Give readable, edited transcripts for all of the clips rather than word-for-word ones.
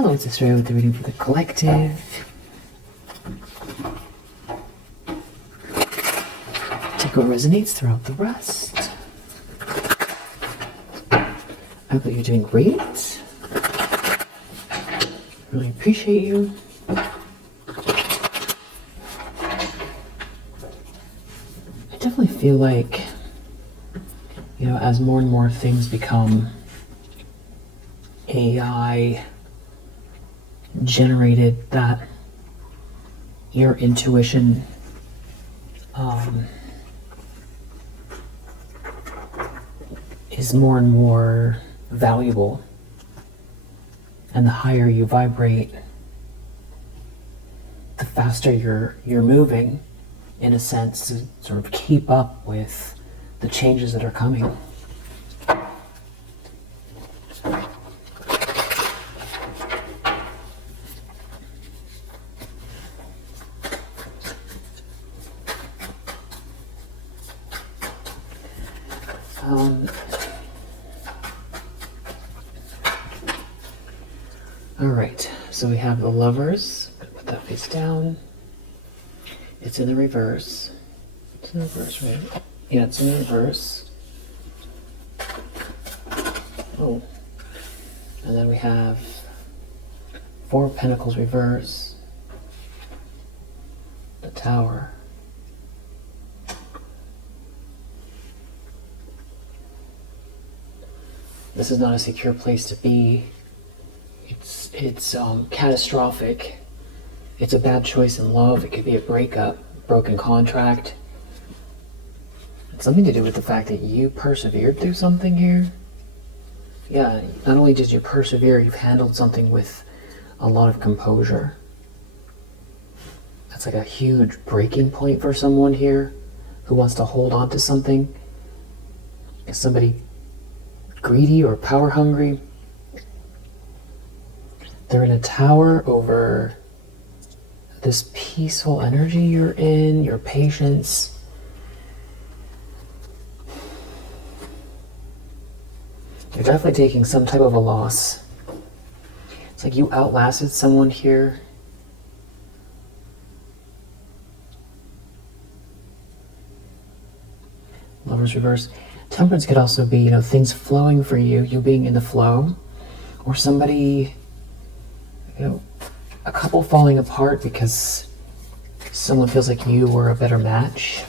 Hello, it's Australia with the reading for the collective. Take what resonates throughout the rest. I hope that you're doing great. Really appreciate you. I definitely feel like, you know, as more and more things become AI generated, that your intuition is more and more valuable, and the higher you vibrate, the faster you're moving, in a sense, to sort of keep up with the changes that are coming. Alright, so we have the Lovers. I'm gonna put that face down. It's in the reverse. It's in the reverse, right? Yeah, it's in the reverse. Oh. And then we have Four of Pentacles reverse. The Tower. This is not a secure place to be. It's catastrophic. It's a bad choice in love. It could be a breakup, broken contract. It's something to do with the fact that you persevered through something here. Yeah, not only did you persevere, you've handled something with a lot of composure. That's like a huge breaking point for someone here who wants to hold on to something. Is somebody greedy or power hungry? They're in a tower over this peaceful energy you're in, your patience. You're definitely taking some type of a loss. It's like you outlasted someone here. Lovers reverse. Temperance could also be, you know, things flowing for you, you being in the flow, or somebody, you know, a couple falling apart because someone feels like you were a better match.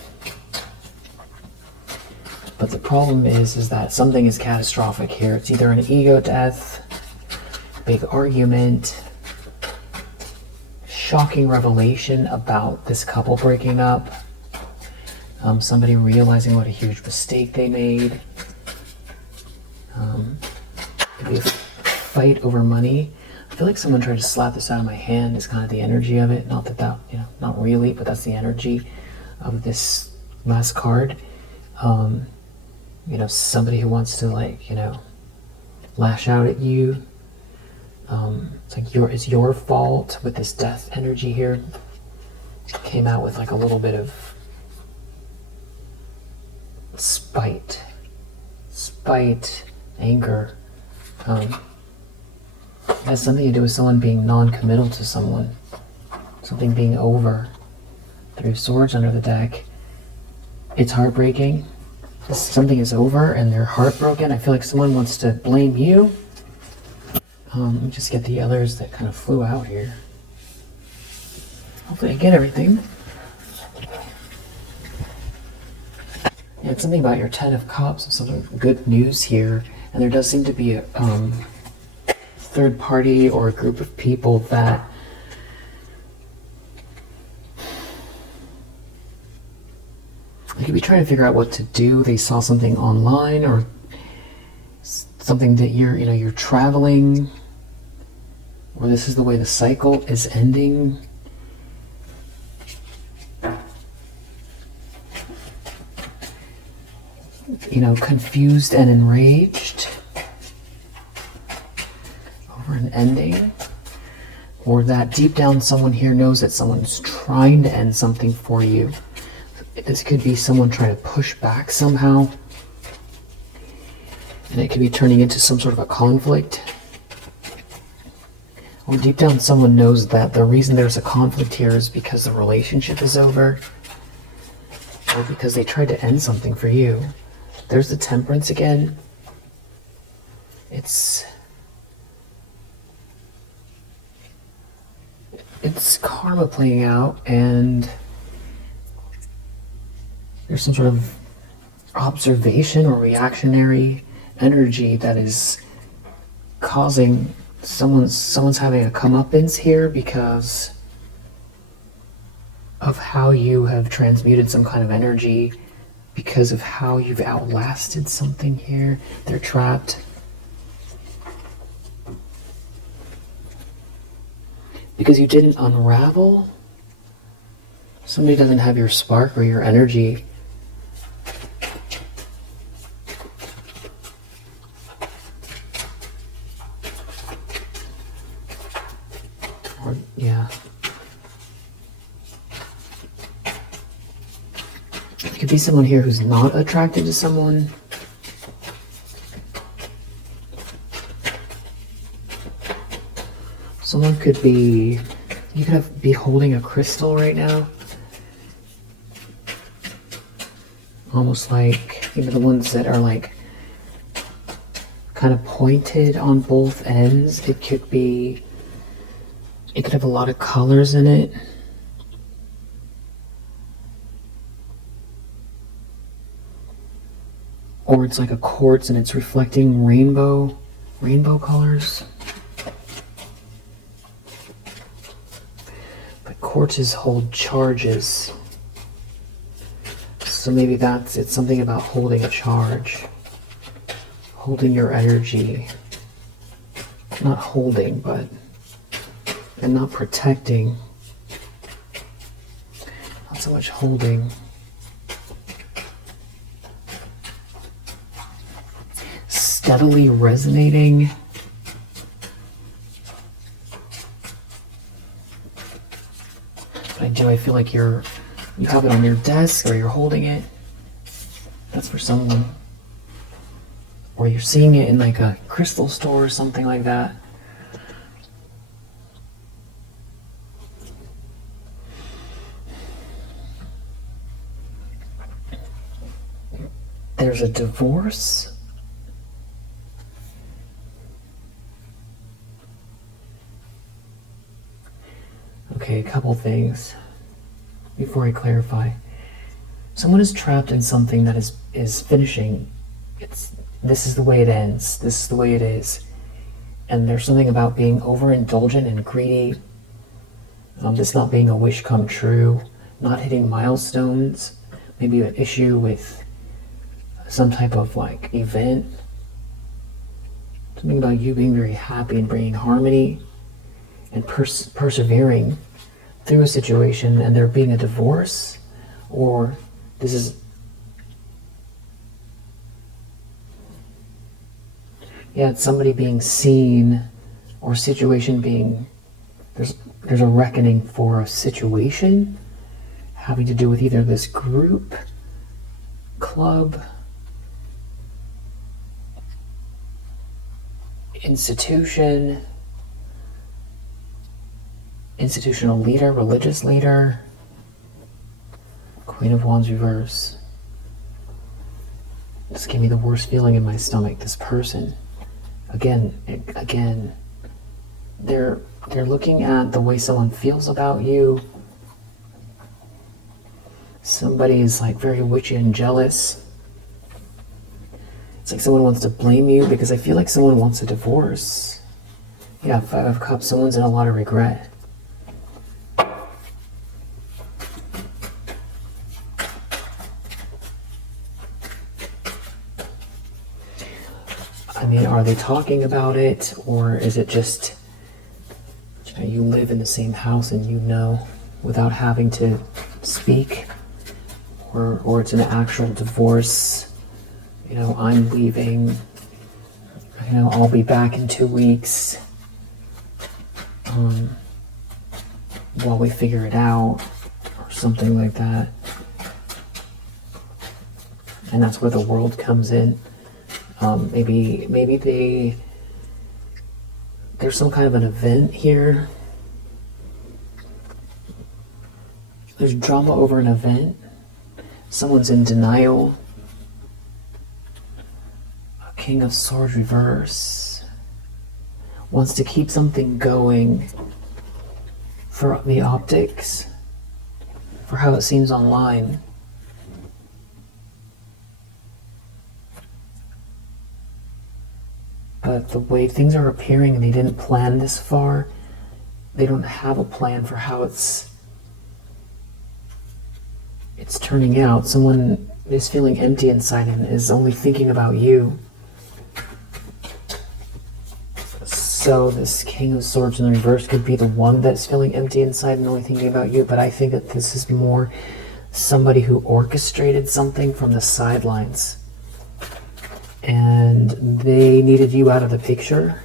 But the problem is that something is catastrophic here. It's either an ego death, big argument, shocking revelation about this couple breaking up, somebody realizing what a huge mistake they made. Could be a fight over money. I feel like someone tried to slap this out of my hand is kind of the energy of it. Not that, you know, not really, but that's the energy of this last card. You know, somebody who wants to, like, you know, lash out at you. It's like it's your fault with this death energy here. Came out with like a little bit of spite, anger. It has something to do with someone being non-committal to someone, something being over. Three of Swords under the deck. It's heartbreaking. Something is over and they're heartbroken. I feel like someone wants to blame you. Let me just get the others that kind of flew out here. Hopefully I get everything. Yeah, it's something about your Ten of Cups, some sort of good news here. And there does seem to be a third party or a group of people that they could be trying to figure out what to do. They saw something online or something that you're traveling, or this is the way the cycle is ending. You know, confused and enraged over an ending, or that deep down someone here knows that someone's trying to end something for you. This could be someone trying to push back somehow, and it could be turning into some sort of a conflict, Or deep down someone knows that the reason there's a conflict here is because the relationship is over, or because they tried to end something for you. There's the Temperance again. It's karma playing out, and there's some sort of observation or reactionary energy that is causing someone's having a comeuppance here because of how you have transmuted some kind of energy, because of how you've outlasted something here. They're trapped because you didn't unravel. Somebody doesn't have your spark or your energy. Or, yeah. It could be someone here who's not attracted to someone. Someone could be, you could be holding a crystal right now. Almost like, you know, the ones that are like kind of pointed on both ends. It could have a lot of colors in it. Or it's like a quartz and it's reflecting rainbow colors. But quartzes hold charges. So maybe it's something about holding a charge. Holding your energy. Not holding, and not protecting. Not so much holding. Steadily resonating. I feel like you have it on your desk, or you're holding it. That's for someone. Or you're seeing it in like a crystal store or something like that. There's a divorce. Okay, a couple things before I clarify. Someone is trapped in something that is finishing. This is the way it ends. This is the way it is. And there's something about being overindulgent and greedy. This not being a wish come true, not hitting milestones, maybe an issue with some type of like event. Something about you being very happy and bringing harmony and persevering through a situation, and there being a divorce, or this is it's somebody being seen, or situation being there's a reckoning for a situation having to do with either this group, club, institution, institutional leader, religious leader. Queen of Wands reverse. This gave me the worst feeling in my stomach. This person, again, they're looking at the way someone feels about you. Somebody is like very witchy and jealous. It's like someone wants to blame you, because I feel like someone wants a divorce. Yeah, 5 of Cups, someone's in a lot of regret. I mean, are they talking about it, or is it just, you live in the same house and you know without having to speak, or it's an actual divorce? I'm leaving, I'll be back in 2 weeks, while we figure it out, or something like that. And that's where the World comes in. Maybe There's some kind of an event here. There's drama over an event. Someone's in denial. A King of Swords reverse. Wants to keep something going for the optics, for how it seems online. But the way things are appearing, and they didn't plan this far, they don't have a plan for how it's turning out. Someone is feeling empty inside and is only thinking about you. So this King of Swords in the reverse could be the one that's feeling empty inside and only thinking about you, but I think that this is more somebody who orchestrated something from the sidelines. And they needed you out of the picture.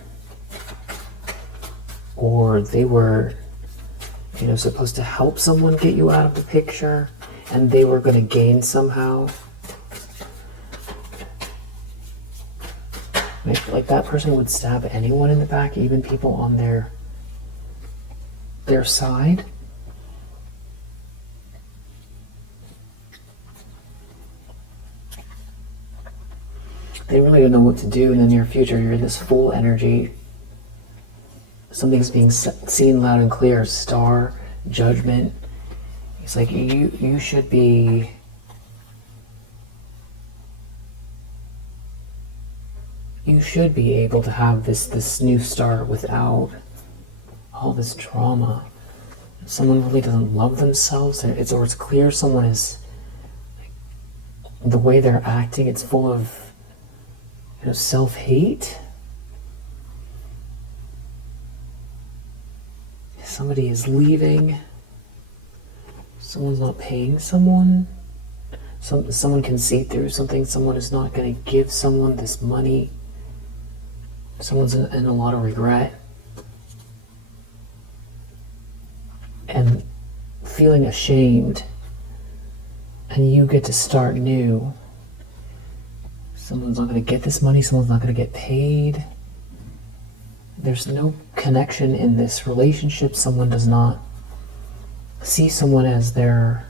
Or they were, supposed to help someone get you out of the picture, and they were going to gain somehow. Like that person would stab anyone in the back, even people on their side. They really don't know what to do in the near future. You're this full energy. Something's being seen loud and clear. Star, judgment. It's like you should be... You should be able to have this new start without all this drama. If someone really doesn't love themselves, or it's clear someone is... The way they're acting, it's full of self-hate. Somebody is leaving. Someone's not paying someone. Someone can see through something. Someone is not going to give someone this money. Someone's in a lot of regret. And feeling ashamed. And you get to start new. Someone's not going to get this money. Someone's not going to get paid. There's no connection in this relationship. Someone does not see someone as the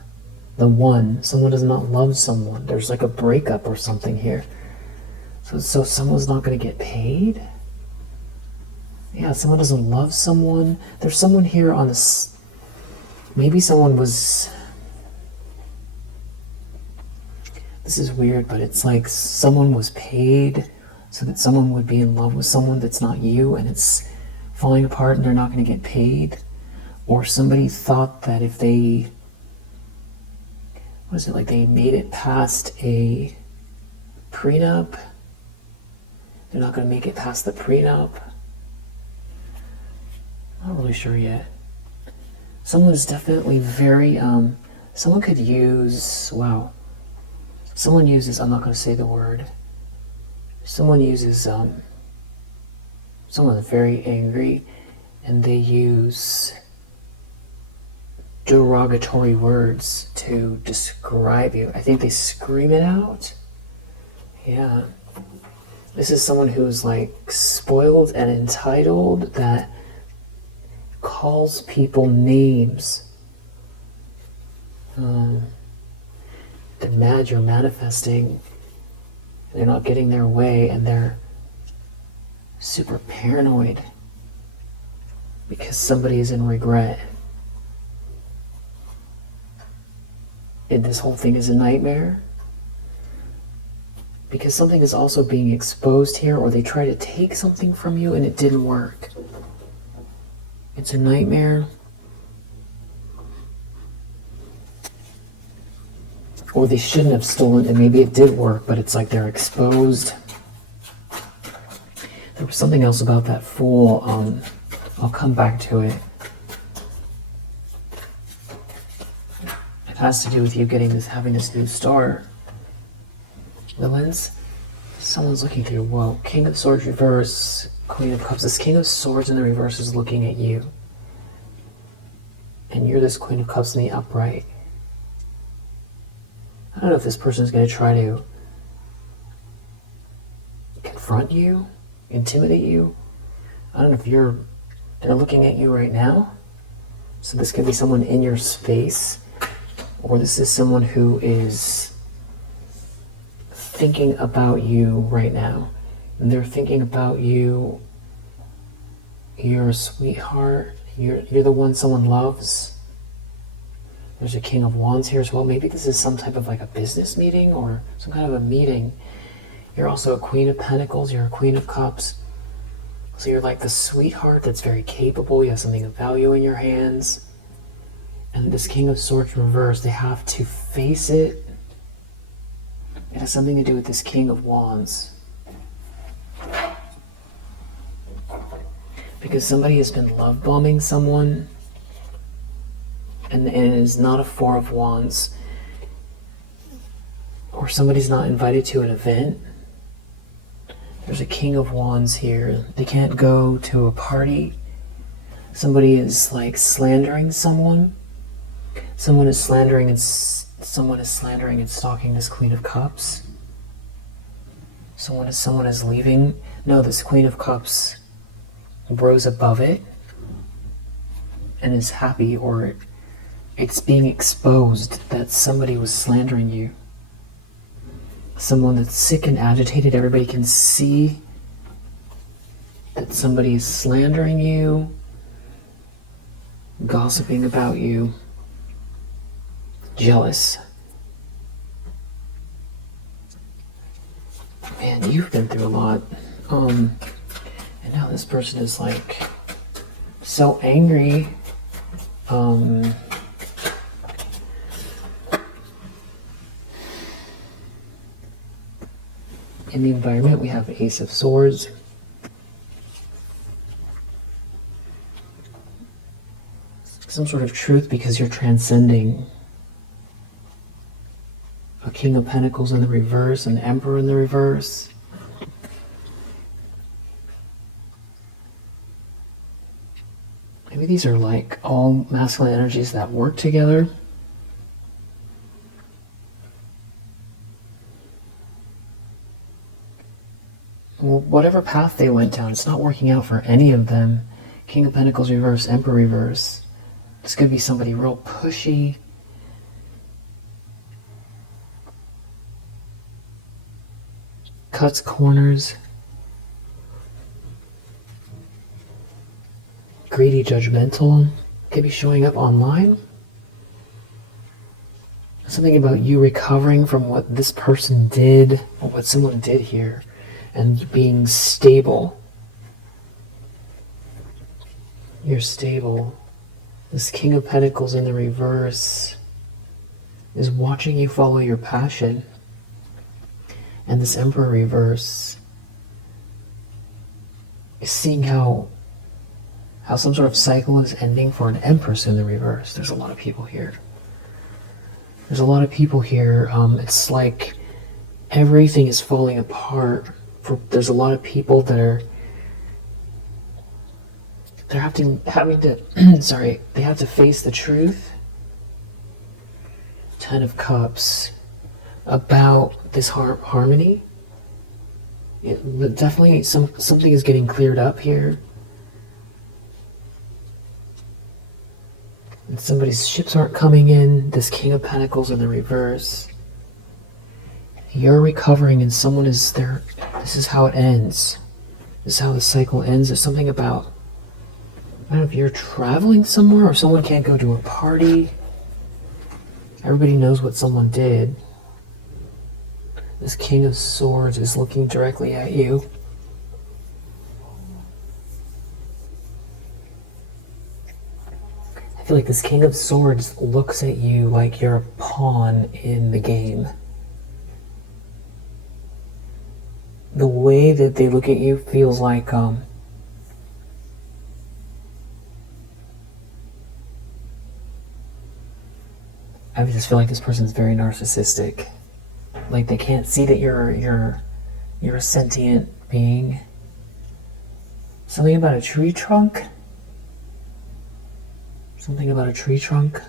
one. Someone does not love someone. There's like a breakup or something here. So someone's not going to get paid? Yeah, someone doesn't love someone. There's someone here on this... Maybe someone was... This is weird, but it's like someone was paid so that someone would be in love with someone that's not you, and it's falling apart and they're not going to get paid. Or somebody thought that if they... What is it, like they made it past a prenup? They're not going to make it past the prenup. Not really sure yet. Someone is definitely very... someone could use... Wow. Someone uses... I'm not going to say the word. Someone uses... Someone's very angry, and they use derogatory words to describe you. I think they scream it out. Yeah. This is someone who's like spoiled and entitled, that calls people names. They're mad you're manifesting. They're not getting their way, and they're super paranoid because somebody is in regret. And this whole thing is a nightmare because something is also being exposed here, or they try to take something from you and it didn't work. It's a nightmare. Or they shouldn't have stolen, and maybe it did work, but it's like they're exposed. There was something else about that Fool. I'll come back to it. It has to do with you having this new star. Villains. Someone's looking through. Whoa. King of Swords reverse. Queen of Cups. This King of Swords in the reverse is looking at you. And you're this Queen of Cups in the upright. I don't know if this person is going to try to confront you, intimidate you. I don't know if they're looking at you right now. So this could be someone in your space, or this is someone who is thinking about you right now. And they're thinking about you. You're a sweetheart. You're the one someone loves. There's a King of Wands here as well. Maybe this is some type of like a business meeting or some kind of a meeting. You're also a Queen of Pentacles. You're a Queen of Cups. So you're like the sweetheart that's very capable. You have something of value in your hands. And this King of Swords reversed, they have to face it. It has something to do with this King of Wands. Because somebody has been love bombing someone, and it is not a Four of Wands. Or somebody's not invited to an event. There's a King of Wands here. They can't go to a party. Somebody is like slandering someone. Someone is slandering and stalking this Queen of Cups. Someone is leaving. No, this Queen of Cups rose above it and is happy, or it's being exposed that somebody was slandering you. Someone that's sick and agitated. Everybody can see that somebody is slandering you, gossiping about you, jealous. Man, you've been through a lot. And now this person is like so angry. In the environment, we have Ace of Swords. Some sort of truth because you're transcending. A King of Pentacles in the reverse, an Emperor in the reverse. Maybe these are like all masculine energies that work together. Well, whatever path they went down, it's not working out for any of them. King of Pentacles reverse, Emperor reverse. This could be somebody real pushy. Cuts corners. Greedy, judgmental. Could be showing up online. Something about you recovering from what this person did, or what someone did here, and being stable. You're stable. This King of Pentacles in the reverse is watching you follow your passion. And this Emperor reverse is seeing how some sort of cycle is ending for an Empress in the reverse. There's a lot of people here. There's a lot of people here. It's like everything is falling apart. There's a lot of people that are having to sorry, they have to face the truth. 10 of Cups about this harmony. But definitely something is getting cleared up here. And somebody's ships aren't coming in. This King of Pentacles in the reverse. You're recovering and someone is there. This is how it ends. This is how the cycle ends. There's something about, I don't know if you're traveling somewhere or someone can't go to a party. Everybody knows what someone did. This King of Swords is looking directly at you. I feel like this King of Swords looks at you like you're a pawn in the game. The way that they look at you feels like I just feel like this person's very narcissistic. Like they can't see that you're a sentient being. Something about a tree trunk. Something about a tree trunk.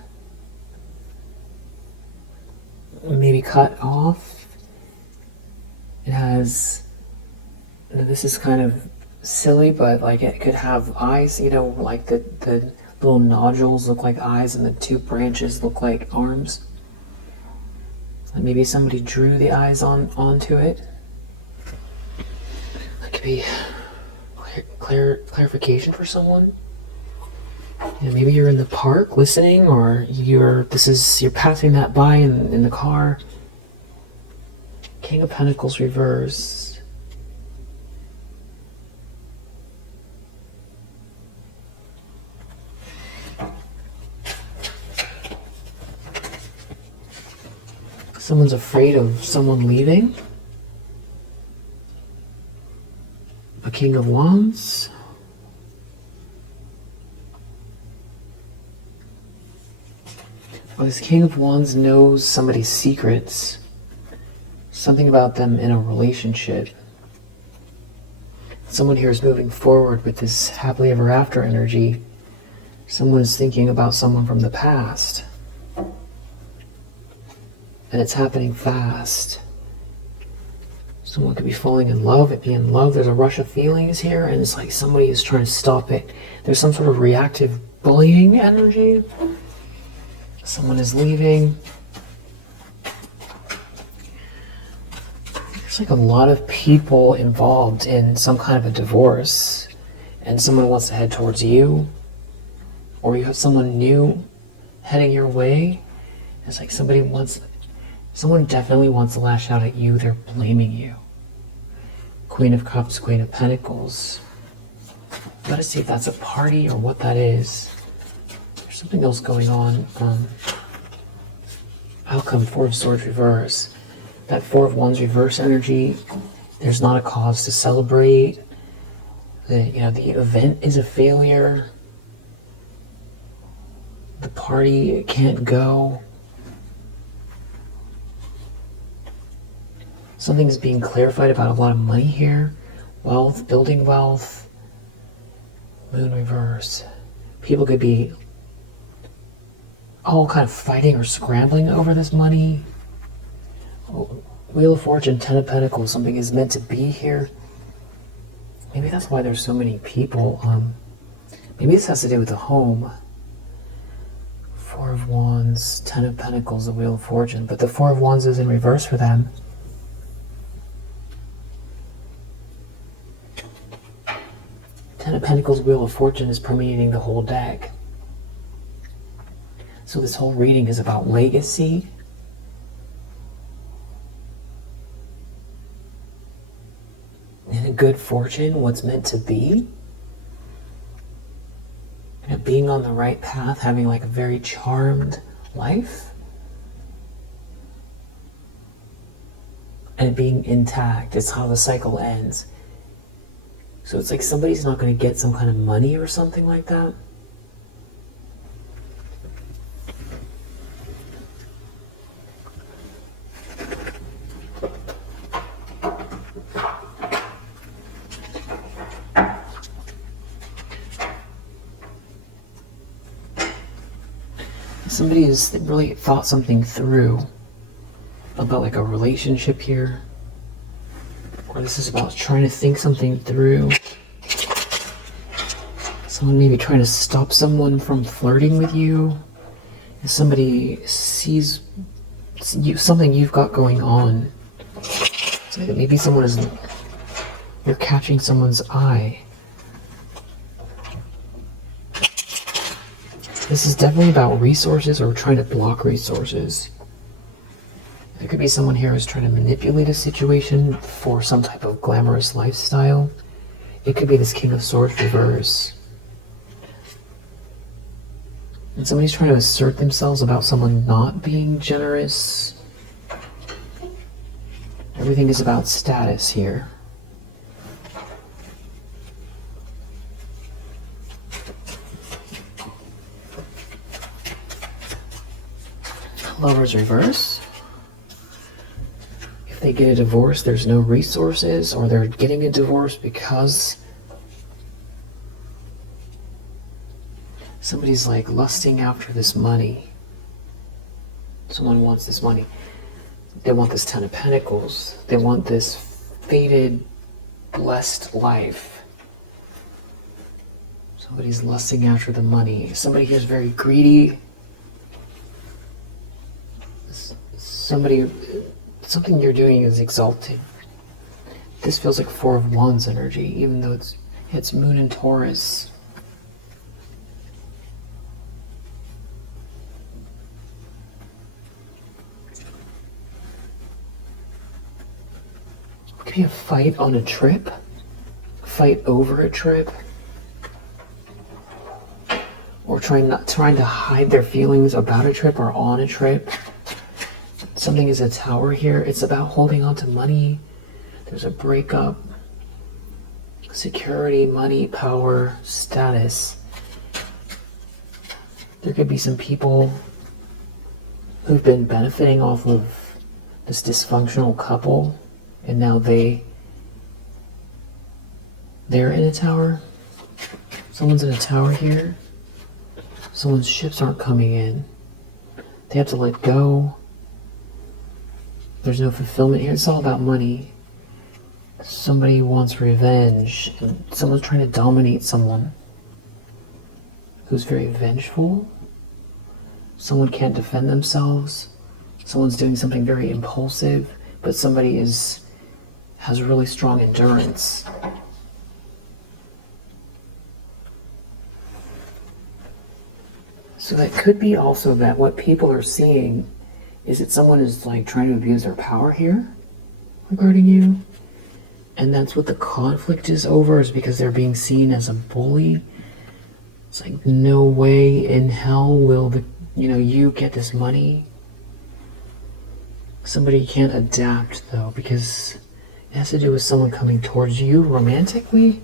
Maybe cut off. It has, this is kind of silly, but like it could have eyes, you know, like the little nodules look like eyes and the two branches look like arms. And maybe somebody drew the eyes onto it. That could be clarification for someone. You know, maybe you're in the park listening, or you're passing that by in the car. King of Pentacles reverse. Someone's afraid of someone leaving. A King of Wands. Well, this King of Wands knows somebody's secrets. Something about them in a relationship. Someone here is moving forward with this happily ever after energy. Someone is thinking about someone from the past. And it's happening fast. Someone could be falling in love, be in love. There's a rush of feelings here, and it's like somebody is trying to stop it. There's some sort of reactive bullying energy. Someone is leaving. There's like a lot of people involved in some kind of a divorce, and someone wants to head towards you, or you have someone new heading your way. It's like someone definitely wants to lash out at you. They're blaming you. Queen of Cups, Queen of Pentacles. Let us see if that's a party or what that is. There's something else going on. Outcome, Four of Swords reverse. That Four of Wands reverse energy, there's not a cause to celebrate. The event is a failure. The party can't go. Something's being clarified about a lot of money here. Wealth, building wealth. Moon reverse. People could be all kind of fighting or scrambling over this money. Wheel of Fortune, Ten of Pentacles. Something is meant to be here. Maybe that's why there's so many people. Maybe this has to do with the home. Four of Wands, Ten of Pentacles, the Wheel of Fortune. But the Four of Wands is in reverse for them. Ten of Pentacles, Wheel of Fortune is permeating the whole deck. So this whole reading is about legacy. And a good fortune, what's meant to be. And being on the right path, having like a very charmed life. And it being intact, it's how the cycle ends. So it's like somebody's not going to get some kind of money or something like that. Somebody has really thought something through about like a relationship here. Or this is about trying to think something through. Someone maybe trying to stop someone from flirting with you. If somebody sees something you've got going on. So maybe you're catching someone's eye. This is definitely about resources or trying to block resources. There could be someone here who's trying to manipulate a situation for some type of glamorous lifestyle. It could be this King of Swords reverse. And somebody's trying to assert themselves about someone not being generous. Everything is about status here. Lovers reverse. If they get a divorce, there's no resources, or they're getting a divorce because somebody's like lusting after this money. Someone wants this money. They want this Ten of Pentacles. They want this fated, blessed life. Somebody's lusting after the money. Somebody here is very greedy. Something you're doing is exalting. This feels like Four of Wands energy, even though it's Moon in Taurus. Could be a fight on a trip, fight over a trip, or trying to hide their feelings about a trip or on a trip. Something is a Tower here. It's about holding on to money. There's a breakup, security, money, power, status. There could be some people who've been benefiting off of this dysfunctional couple, and now they're in a tower. Someone's in a tower here. Someone's ships aren't coming in. They have to let go. There's no fulfillment here. It's all about money. Somebody wants revenge, and someone's trying to dominate someone who's very vengeful. Someone can't defend themselves. Someone's doing something very impulsive, but somebody has really strong endurance. So that could be also that what people are seeing is that someone is like trying to abuse their power here regarding you. And that's what the conflict is over, is because they're being seen as a bully. It's like, no way in hell will you get this money. Somebody can't adapt though, because it has to do with someone coming towards you romantically,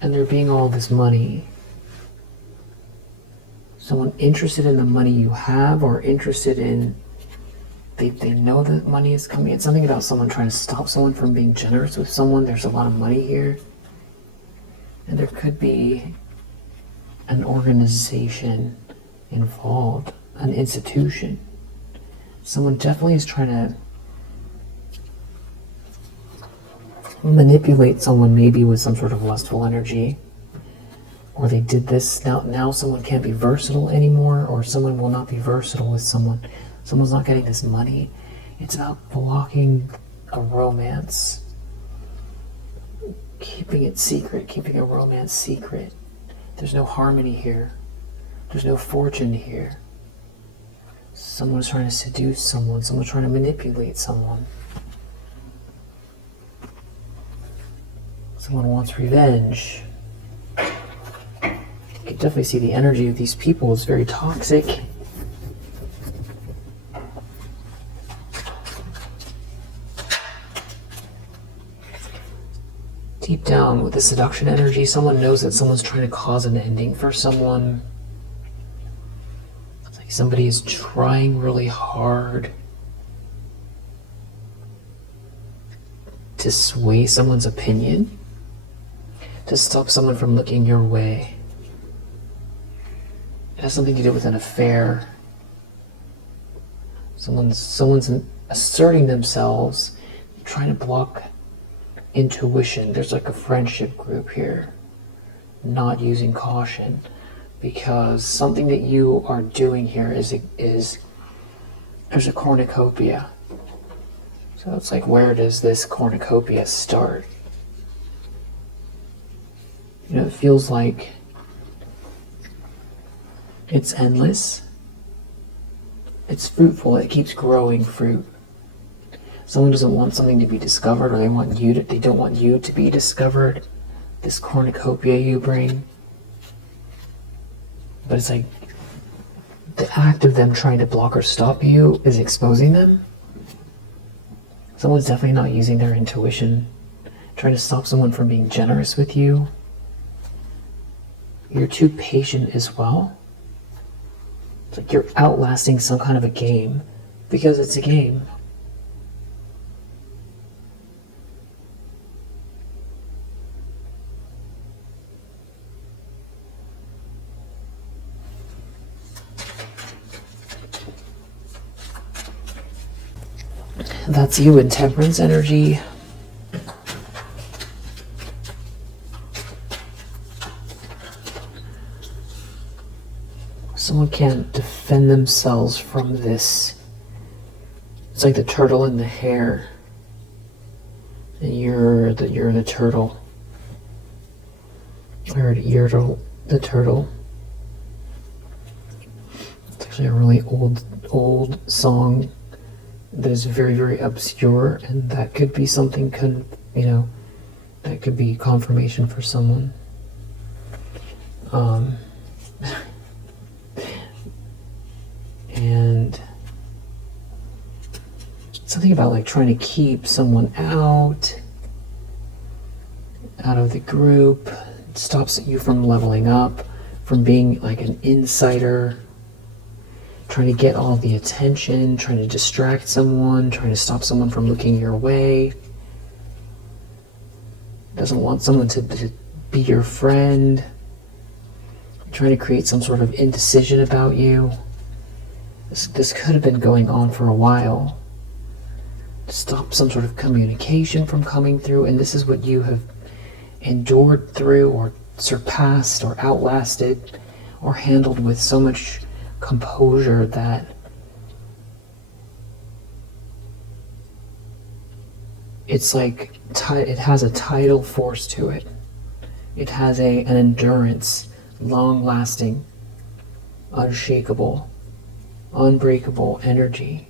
and there being all this money. Someone interested in the money you have, or interested in, they know that money is coming. It's something about someone trying to stop someone from being generous with someone. There's a lot of money here. And there could be an organization involved, an institution. Someone definitely is trying to manipulate someone, maybe with some sort of lustful energy. Or they did this, now someone can't be versatile anymore, or someone will not be versatile with someone. Someone's not getting this money. It's about blocking a romance. Keeping it secret, keeping a romance secret. There's no harmony here. There's no fortune here. Someone's trying to seduce someone. Someone's trying to manipulate someone. Someone wants revenge. You can definitely see the energy of these people is very toxic. Deep down with the seduction energy, someone knows that someone's trying to cause an ending for someone. It's like somebody is trying really hard to sway someone's opinion, to stop someone from looking your way. It has something to do with an affair. Someone's asserting themselves, trying to block intuition. There's like a friendship group here, not using caution, because something that you are doing here is there's a cornucopia. So it's like, where does this cornucopia start? It feels like it's endless. It's fruitful. It keeps growing fruit. Someone doesn't want something to be discovered, or they don't want you to be discovered. This cornucopia you bring. But it's like the act of them trying to block or stop you is exposing them. Someone's definitely not using their intuition, trying to stop someone from being generous with you. You're too patient as well. It's like you're outlasting some kind of a game, because it's a game. That's you in Temperance energy. someone can't defend themselves from this. It's like the turtle in the hare. And you're the turtle. Or you're the turtle. It's actually a really old song that is very, very obscure, and that could be something, that could be confirmation for someone. And something about like trying to keep someone out of the group. It stops you from leveling up, from being like an insider, trying to get all the attention, trying to distract someone, trying to stop someone from looking your way. Doesn't want someone to be your friend, trying to create some sort of indecision about you. This could have been going on for a while. Stop some sort of communication from coming through, and this is what you have endured through, or surpassed, or outlasted, or handled with so much composure that it's like it has a tidal force to it. It has an endurance, long-lasting, unshakable, unbreakable energy.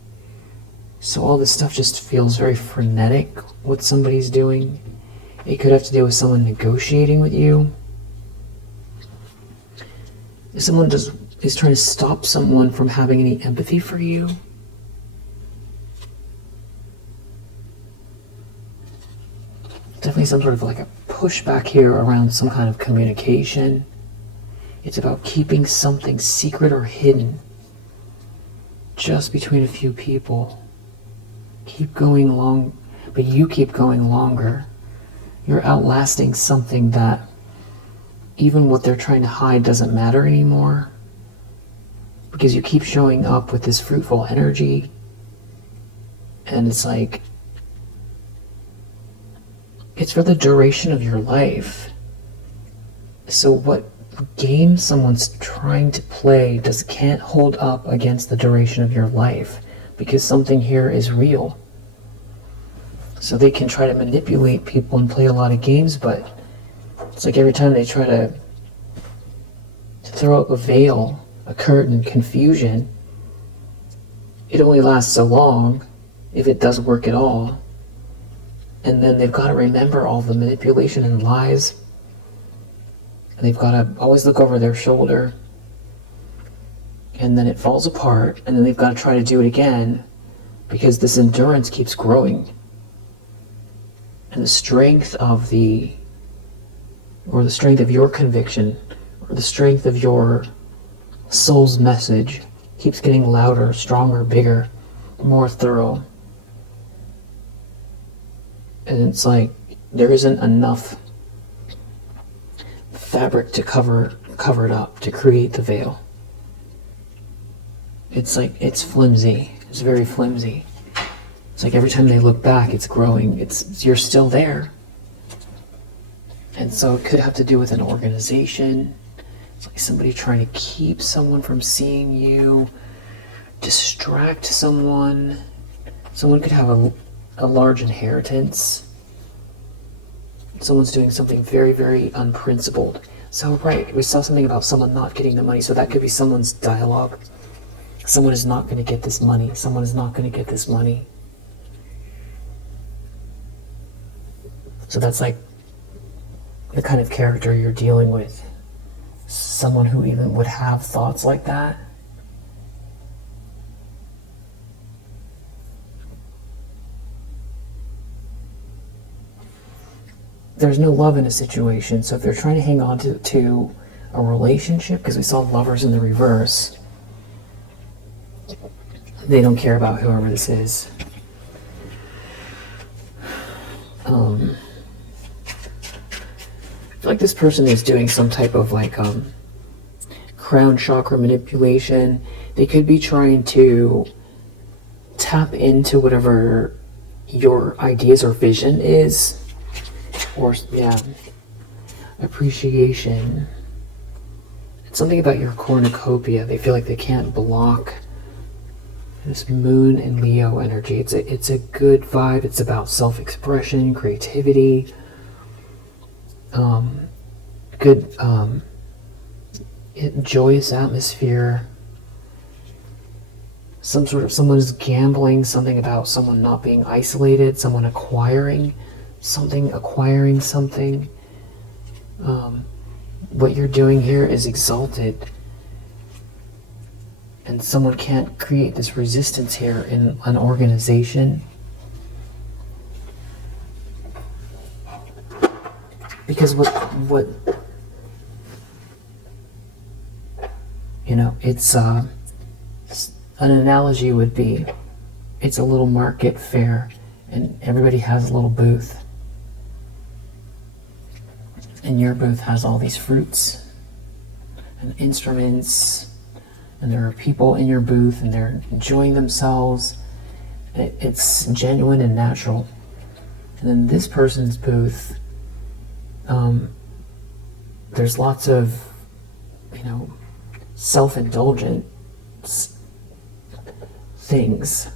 So all this stuff just feels very frenetic, what somebody's doing. It could have to do with someone negotiating with you. If someone is trying to stop someone from having any empathy for you. Definitely some sort of like a pushback here around some kind of communication. It's about keeping something secret or hidden just between a few people. Keep going long, but you keep going longer. You're outlasting something that even what they're trying to hide doesn't matter anymore, because you keep showing up with this fruitful energy. And it's like, it's for the duration of your life. So what game someone's trying to play can't hold up against the duration of your life, because something here is real. So they can try to manipulate people and play a lot of games, but it's like every time they try to throw up a veil, a curtain, confusion, it only lasts so long, if it does work at all. And then they've got to remember all the manipulation and lies. And they've got to always look over their shoulder. And then it falls apart, and then they've got to try to do it again, because this endurance keeps growing. And the strength of the strength of your conviction, or the strength of your soul's message keeps getting louder, stronger, bigger, more thorough. And it's like there isn't enough fabric to cover it up, to create the veil. It's like, it's flimsy. It's very flimsy. It's like every time they look back, it's growing. You're still there. And so it could have to do with an organization. It's like somebody trying to keep someone from seeing you, distract someone. Someone could have a large inheritance. Someone's doing something very, very unprincipled. So, right, we saw something about someone not getting the money, so that could be someone's dialogue. Someone is not going to get this money. Someone is not going to get this money. So that's like the kind of character you're dealing with. Someone who even would have thoughts like that. There's no love in a situation, so if they're trying to hang on to a relationship, because we saw lovers in the reverse, they don't care about whoever this is. I feel like this person is doing some type of like crown chakra manipulation. They could be trying to tap into whatever your ideas or vision is. Or, yeah, appreciation. something about your cornucopia. They feel like they can't block this Moon and Leo energy. It's a good vibe. It's about self-expression, creativity, good joyous atmosphere. Someone is gambling, something about someone not being isolated, someone acquiring something. What you're doing here is exalted, and someone can't create this resistance here in an organization because what you know, it's an analogy would be, it's a little market fair and everybody has a little booth, and your booth has all these fruits and instruments, and there are people in your booth and they're enjoying themselves. It's genuine and natural. And then this person's booth, there's lots of, self-indulgent things.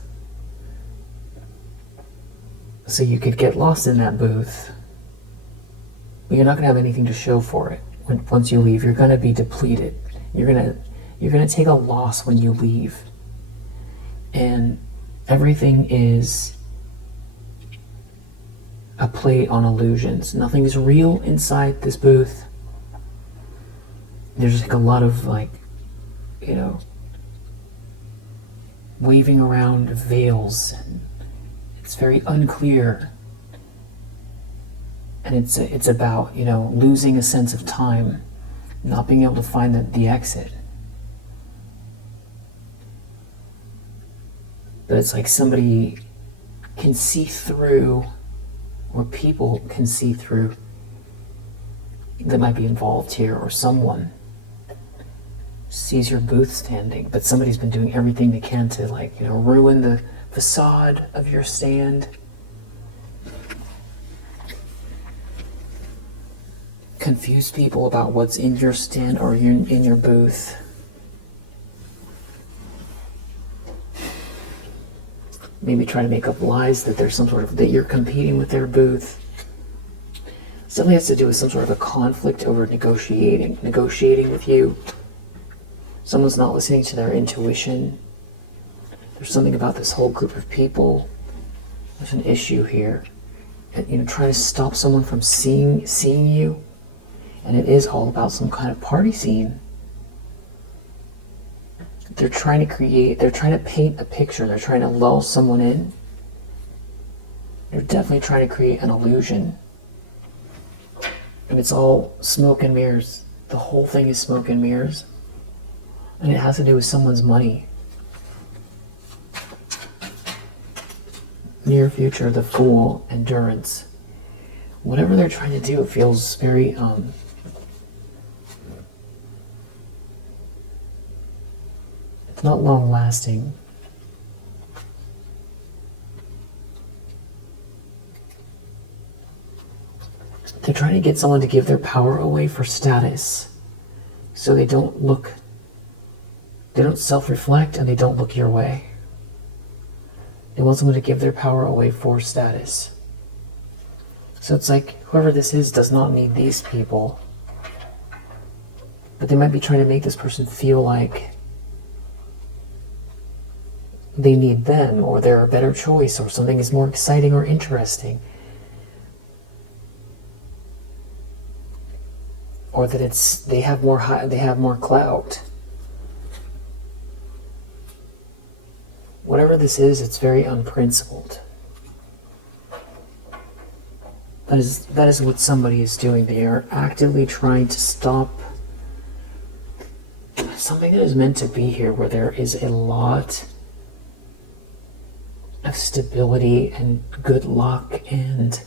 So you could get lost in that booth. You're not going to have anything to show for it. Once you leave, you're going to be depleted. You're going to take a loss when you leave. And everything is a play on illusions. Nothing is real inside this booth. There's like a lot of waving around veils, and it's very unclear. And it's about, losing a sense of time, not being able to find the exit. But it's like somebody can see through, or people can see through, that might be involved here, or someone sees your booth standing, but somebody's been doing everything they can to ruin the facade of your stand. Confuse people about what's in your stand or in your booth. Maybe try to make up lies that there's that you're competing with their booth. Something has to do with some sort of a conflict over negotiating with you. Someone's not listening to their intuition. There's something about this whole group of people. There's an issue here. And, trying to stop someone from seeing you. And it is all about some kind of party scene. They're trying to paint a picture. They're trying to lull someone in. They're definitely trying to create an illusion. And it's all smoke and mirrors. The whole thing is smoke and mirrors. And it has to do with someone's money. Near future, the Fool, endurance. Whatever they're trying to do, it feels very it's not long lasting. They're trying to get someone to give their power away for status, so they don't self-reflect and they don't look your way. They want someone to give their power away for status. So it's like whoever this is does not need these people, but they might be trying to make this person feel like they need them, or they're a better choice, or something is more exciting or interesting, or that they have more clout. Whatever this is, it's very unprincipled. That is what somebody is doing. They are actively trying to stop something that is meant to be here, where there is a lot of stability and good luck, and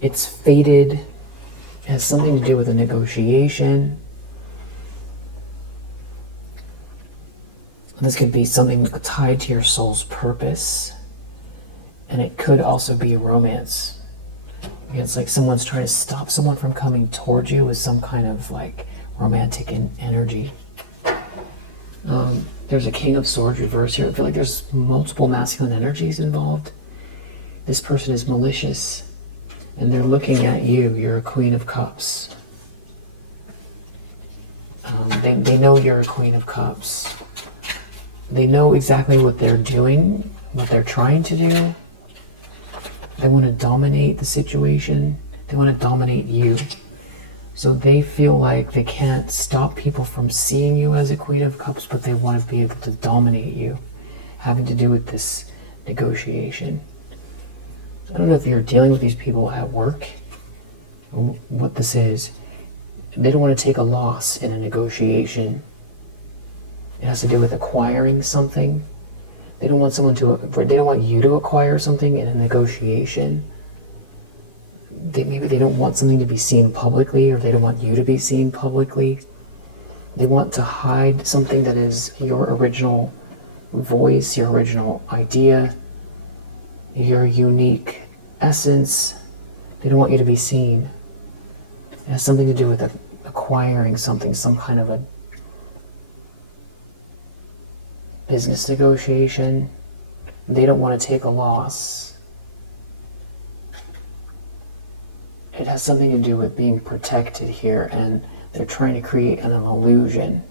it's fated. It has something to do with a negotiation. This could be something tied to your soul's purpose, and it could also be a romance. It's like someone's trying to stop someone from coming towards you with some kind of romantic energy. There's a King of Swords reverse here. I feel like there's multiple masculine energies involved. This person is malicious, and they're looking at you. You're a Queen of Cups. They know you're a Queen of Cups. They know exactly what they're doing, what they're trying to do. They want to dominate the situation. They want to dominate you. So they feel like they can't stop people from seeing you as a Queen of Cups, but they want to be able to dominate you, having to do with this negotiation. I don't know if you're dealing with these people at work, or what this is. They don't want to take a loss in a negotiation. It has to do with acquiring something. They don't want they don't want you to acquire something in a negotiation. Maybe they don't want something to be seen publicly, or they don't want you to be seen publicly. They want to hide something that is your original voice, your original idea, your unique essence. They don't want you to be seen. It has something to do with acquiring something, some kind of a business negotiation. They don't want to take a loss. It has something to do with being protected here, and they're trying to create an illusion.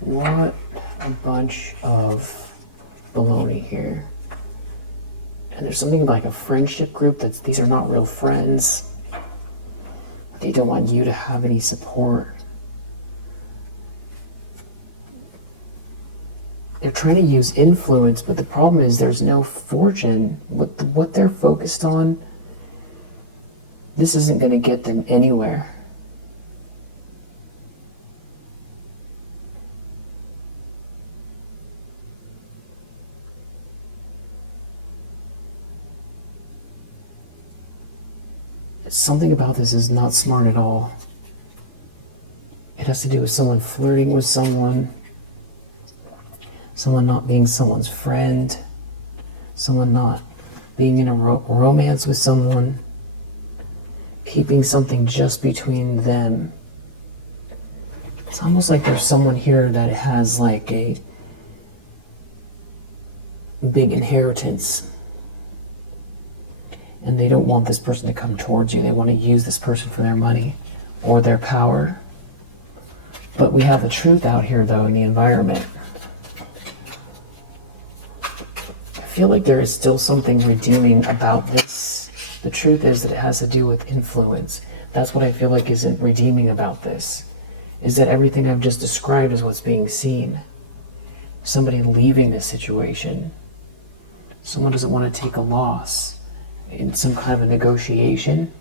What a bunch of baloney here. And there's something like a friendship group these are not real friends. They don't want you to have any support. They're trying to use influence, but the problem is there's no fortune. What they're focused on, this isn't going to get them anywhere. Something about this is not smart at all. It has to do with someone flirting with someone, someone not being someone's friend, someone not being in a romance with someone, keeping something just between them. It's almost like there's someone here that has like a big inheritance, and they don't want this person to come towards you. They want to use this person for their money or their power. But we have the truth out here, though, in the environment. I feel like there is still something redeeming about this. The truth is that it has to do with influence. That's what I feel like isn't redeeming about this, is that everything I've just described is what's being seen. Somebody leaving this situation. Someone doesn't want to take a loss in some kind of a negotiation.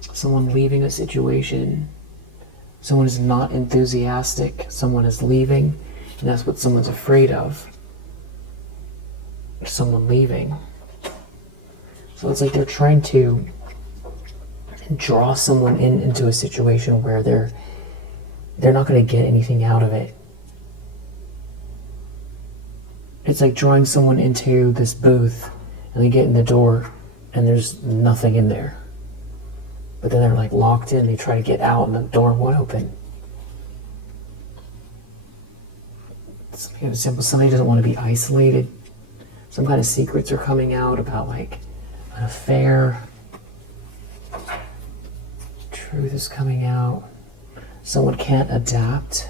Someone leaving a situation. Someone is not enthusiastic. Someone is leaving, and that's what someone's afraid of. Someone leaving. So it's like they're trying to draw someone into a situation where they're not going to get anything out of it. It's like drawing someone into this booth, and they get in the door, and there's nothing in there. But then they're like locked in, they try to get out, and the door won't open. Something simple. Somebody doesn't want to be isolated. Some kind of secrets are coming out about like an affair. Truth is coming out. Someone can't adapt.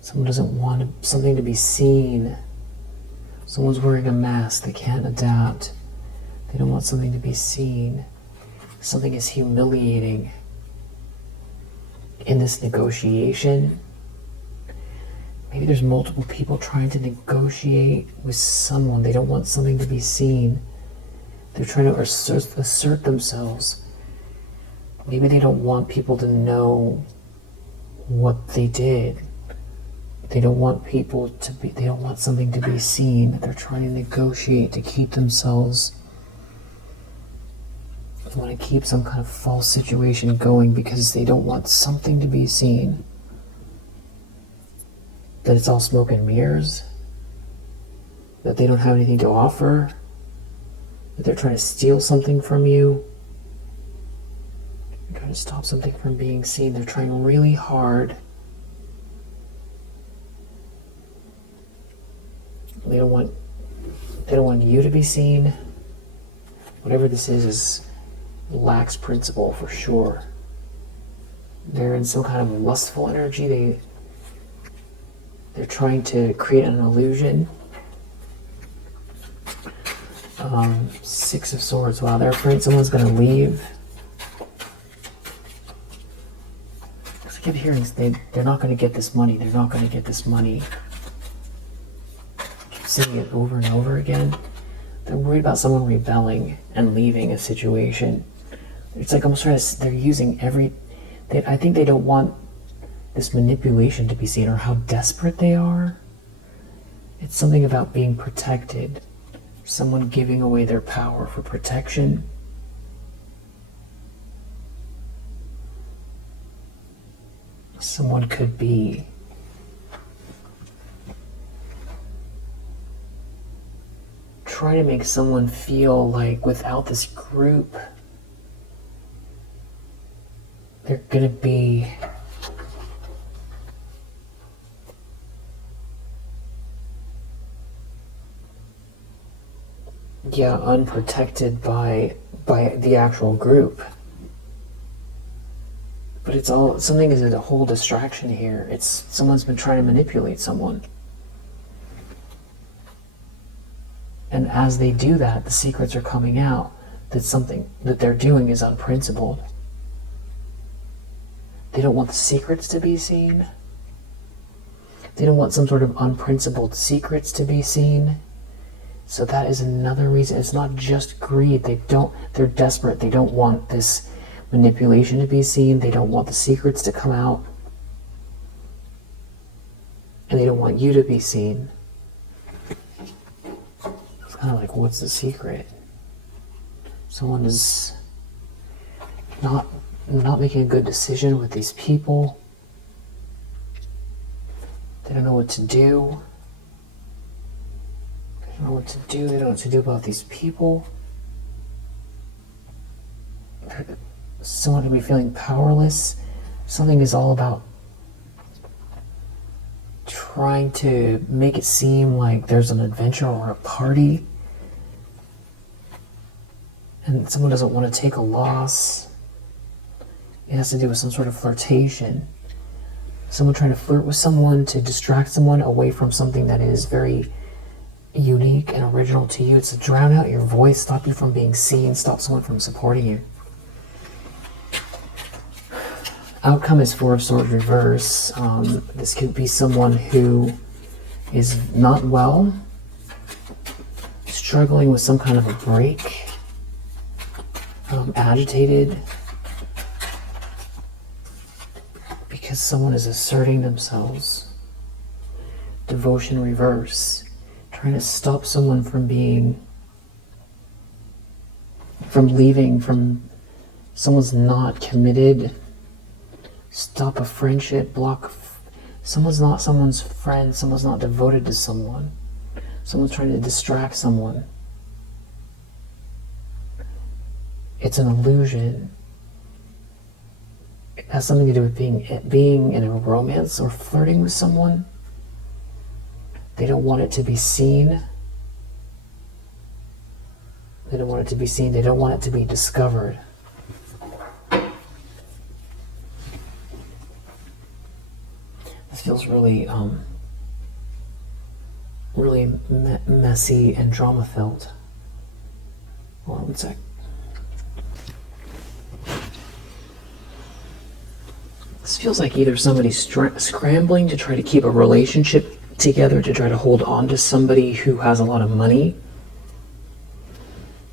Someone doesn't want something to be seen. Someone's wearing a mask. They can't adapt. They don't want something to be seen. Something is humiliating in this negotiation. Maybe there's multiple people trying to negotiate with someone. They don't want something to be seen. They're trying to assert themselves. Maybe they don't want people to know what they did. They don't want they don't want something to be seen. They're trying to negotiate to keep themselves. They want to keep some kind of false situation going because they don't want something to be seen. That it's all smoke and mirrors. That they don't have anything to offer. That they're trying to steal something from you. They're trying Trying to stop something from being seen. They're trying really hard. They don't want you to be seen. Whatever this is lacks principle for sure. They're in some kind of lustful energy. They're trying to create an illusion. Six of Swords. Wow, they're afraid someone's going to leave. I keep hearing they're not going to get this money. They're not going to get this money. I keep seeing it over and over again. They're worried about someone rebelling and leaving a situation. It's like almost they're using I think they don't want this manipulation to be seen, or how desperate they are. It's something about being protected. Someone giving away their power for protection. Someone could be trying to make someone feel like without this group, they're going to be unprotected by the actual group. But it's all, something is a whole distraction here. It's someone's been trying to manipulate someone. And as they do that, the secrets are coming out that something that they're doing is unprincipled. They don't want the secrets to be seen. They don't want some sort of unprincipled secrets to be seen. So that is another reason. It's not just greed. They're desperate. They don't want this manipulation to be seen. They don't want the secrets to come out. And they don't want you to be seen. It's kind of like, what's the secret? Someone is not making a good decision with these people. They don't know what to do. They don't know what to do. They don't know what to do about these people. Someone can be feeling powerless. Something is all about trying to make it seem like there's an adventure or a party. And someone doesn't want to take a loss. It has to do with some sort of flirtation. Someone trying to flirt with someone to distract someone away from something that is very unique and original to you. It's to drown out your voice, stop you from being seen, stop someone from supporting you. Outcome is Four of Swords reverse. This could be someone who is not well, struggling with some kind of a break, agitated, because someone is asserting themselves. Devotion reverse, trying to stop someone from leaving, someone's not committed. Stop a friendship, block. Someone's not someone's friend, someone's not devoted to someone. Someone's trying to distract someone. It's an illusion. It has something to do with being in a romance or flirting with someone. They don't want it to be seen. They don't want it to be seen. They don't want it to be discovered. This feels really, really messy and drama-filled. Hold on one sec. This feels like either somebody's scrambling to try to keep a relationship together, to try to hold on to somebody who has a lot of money,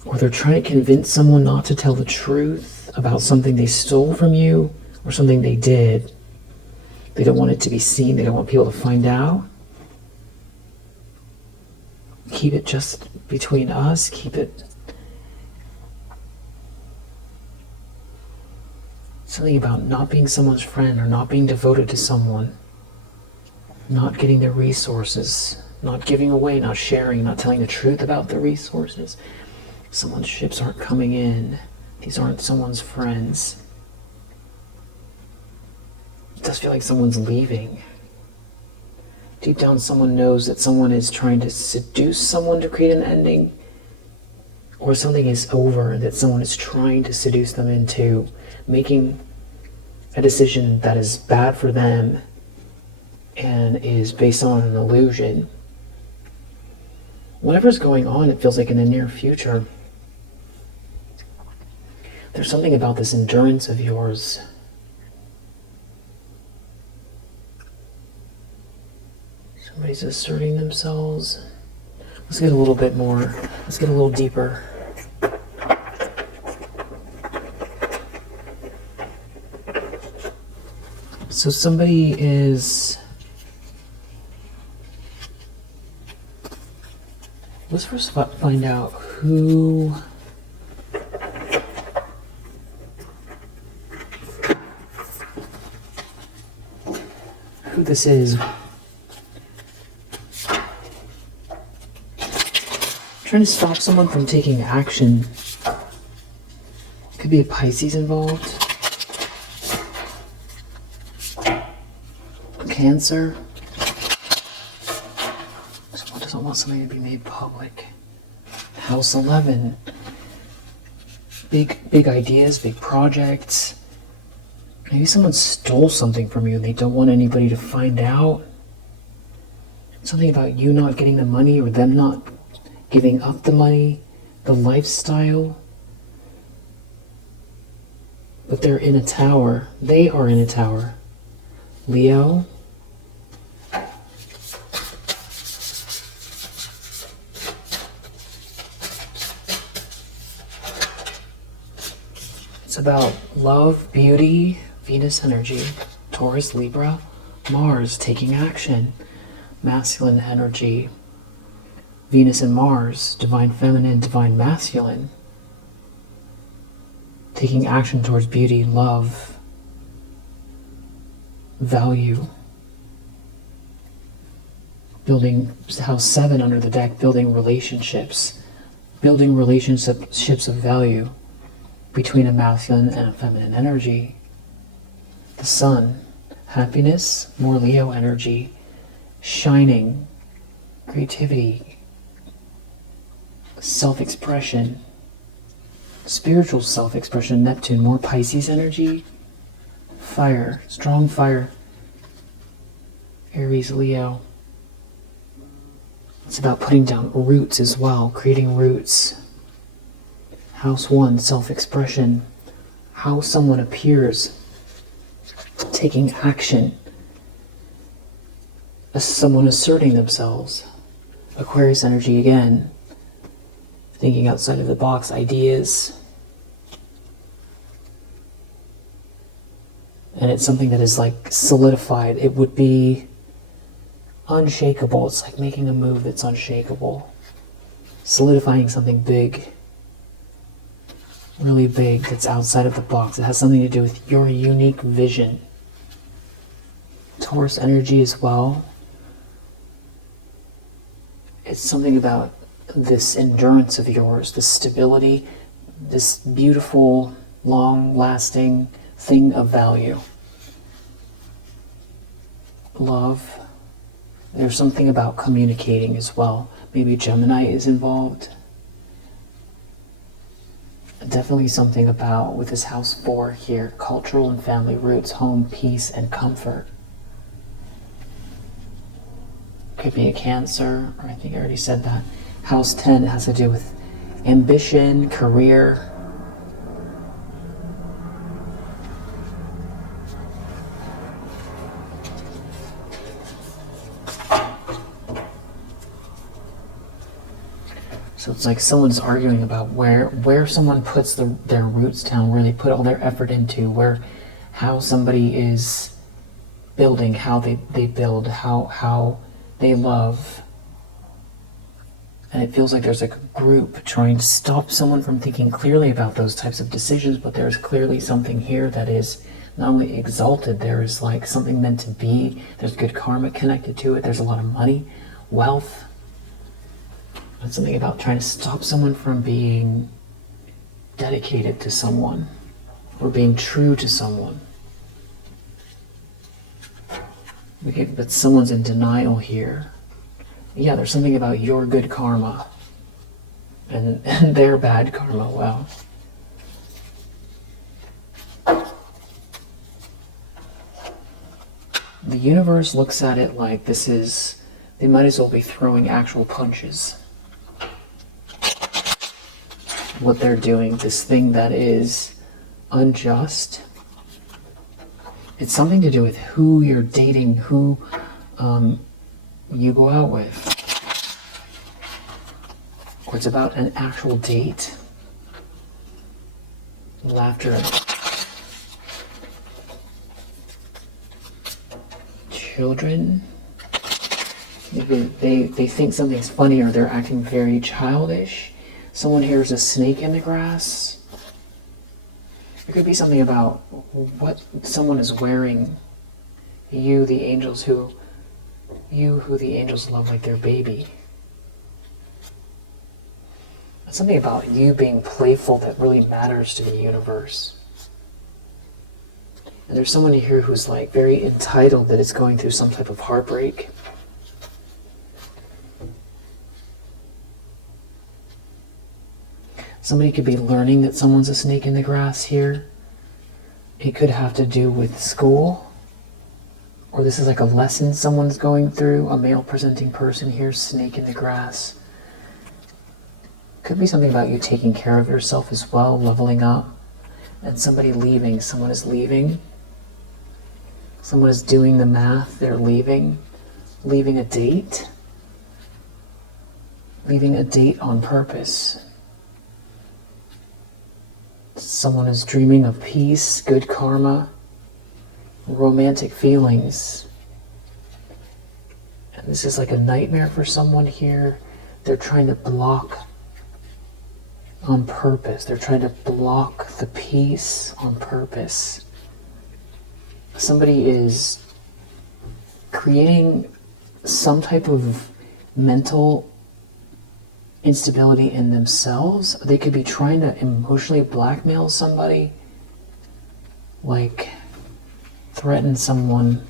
or they're trying to convince someone not to tell the truth about something they stole from you or something they did. They don't want it to be seen. They don't want people to find out. Keep it just between us. Keep it something about not being someone's friend or not being devoted to someone. Not getting their resources. Not giving away, not sharing, not telling the truth about the resources. Someone's ships aren't coming in. These aren't someone's friends. does feel like someone's leaving. Deep down, someone knows that someone is trying to seduce someone to create an ending, or something is over that someone is trying to seduce them into making a decision that is bad for them and is based on an illusion. Whatever's going on, it feels like in the near future, there's something about this endurance of yours. Somebody's asserting themselves. Let's get a little bit more, let's get a little deeper. So somebody is, let's first find out who this is. Trying to stop someone from taking action. Could be a Pisces involved. Cancer. Someone doesn't want something to be made public. House 11. Big ideas, big projects. Maybe someone stole something from you and they don't want anybody to find out. Something about you not getting the money or them not giving up the money, the lifestyle. But they're in a tower. They are in a tower. Leo. It's about love, beauty, Venus energy, Taurus, Libra, Mars taking action, masculine energy, Venus and Mars, divine feminine, divine masculine, taking action towards beauty, love, value. Building house 7 under the deck, building relationships of value between a masculine and a feminine energy. The sun, happiness, more Leo energy, shining, creativity, self-expression, spiritual self-expression, Neptune, more Pisces energy, fire, strong fire, Aries, Leo. It's about putting down roots as well, creating roots. House 1, self-expression, how someone appears, taking action, as someone asserting themselves. Aquarius energy again, thinking outside of the box, ideas. And it's something that is like solidified. It would be unshakable. It's like making a move that's unshakable. Solidifying something big, really big, that's outside of the box. It has something to do with your unique vision. Taurus energy as well. It's something about this endurance of yours, this stability, this beautiful, long-lasting thing of value. Love. There's something about communicating as well. Maybe Gemini is involved. Definitely something about, with this house 4 here, cultural and family roots, home, peace, and comfort. Could be a Cancer, or I think I already said that. House 10 has to do with ambition, career. So it's like someone's arguing about where someone puts their roots down, where they put all their effort into, how somebody is building, how they build, how they love. And it feels like there's like a group trying to stop someone from thinking clearly about those types of decisions, but there's clearly something here that is not only exalted, there is like something meant to be, there's good karma connected to it, there's a lot of money, wealth. It's something about trying to stop someone from being dedicated to someone or being true to someone. But someone's in denial here. Yeah, there's something about your good karma and their bad karma. Well, the universe looks at it like this is, they might as well be throwing actual punches. What they're doing, this thing that is unjust, it's something to do with who you're dating, who you go out with. Or it's about an actual date. Laughter. Children. They think something's funny, or they're acting very childish. Someone hears a snake in the grass. It could be something about what someone is wearing. You, the angels who the angels love like their baby. It's something about you being playful that really matters to the universe. And there's someone here who's like very entitled, that is going through some type of heartbreak. Somebody could be learning that someone's a snake in the grass here. It could have to do with school. Or this is like a lesson someone's going through. A male presenting person here, snake in the grass. Could be something about you taking care of yourself as well, leveling up. And somebody leaving. Someone is leaving. Someone is doing the math. They're leaving. Leaving a date. Leaving a date on purpose. Someone is dreaming of peace, good karma, romantic feelings. And this is like a nightmare for someone here. They're trying to block on purpose. They're trying to block the peace on purpose. Somebody is creating some type of mental instability in themselves. They could be trying to emotionally blackmail somebody, like threaten someone,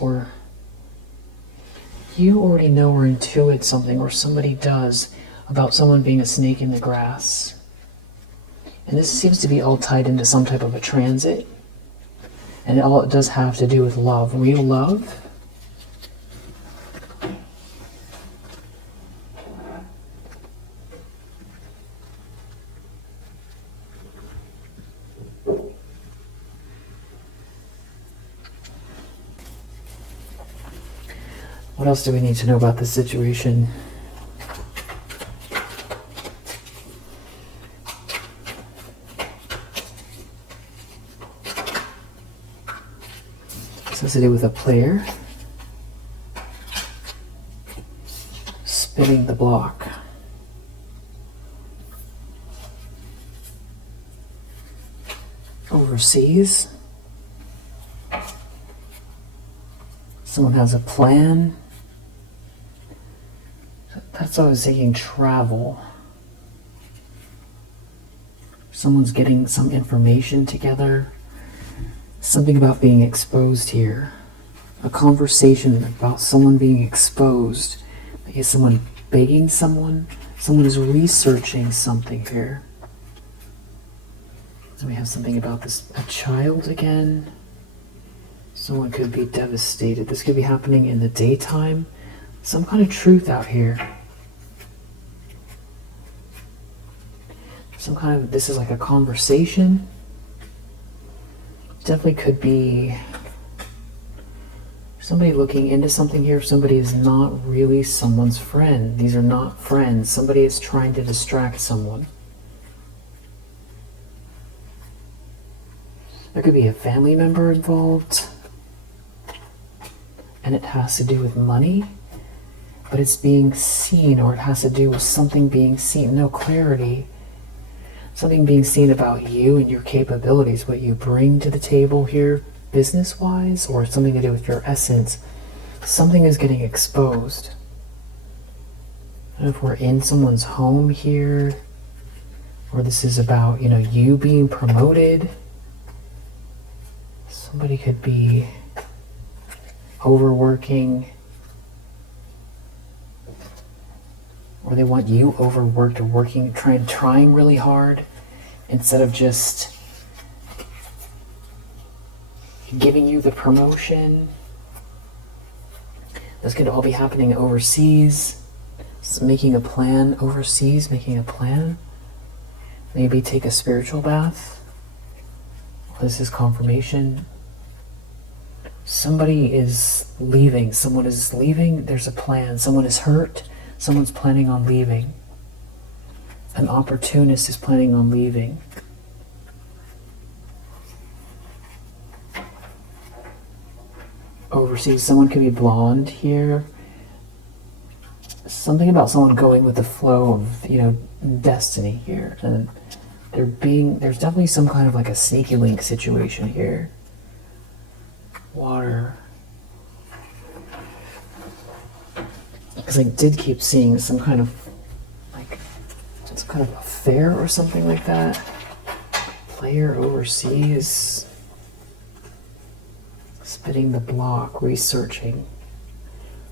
or you already know or intuit something, or somebody does, about someone being a snake in the grass. And this seems to be all tied into some type of a transit, and it does have to do with love, real love. What else do we need to know about this situation? This has to do with a player spinning the block. Overseas. Someone has a plan. That's what I was thinking, travel. Someone's getting some information together. Something about being exposed here. A conversation about someone being exposed. Is someone begging someone? Someone is researching something here. So we have something about this, a child again. Someone could be devastated. This could be happening in the daytime. Some kind of truth out here. Some kind of, this is like a conversation. Definitely could be somebody looking into something here. Somebody is not really someone's friend. These are not friends. Somebody is trying to distract someone. There could be a family member involved. And it has to do with money. But it's being seen, or it has to do with something being seen. No clarity. Something being seen about you and your capabilities, what you bring to the table here, business-wise, or something to do with your essence. Something is getting exposed. I don't know if we're in someone's home here, or this is about, you being promoted. Somebody could be overworking, or they want you overworked or working, trying really hard instead of just giving you the promotion. This could all be happening overseas. Making a plan overseas, making a plan. Maybe take a spiritual bath. This is confirmation. Somebody is leaving. Someone is leaving. There's a plan. Someone is hurt. Someone's planning on leaving. An opportunist is planning on leaving. Overseas, someone could be blonde here. Something about someone going with the flow of, destiny here. And there's definitely some kind of like a sneaky link situation here. Water. Because I did keep seeing some kind of affair or something like that. Player overseas. Spitting the block, researching.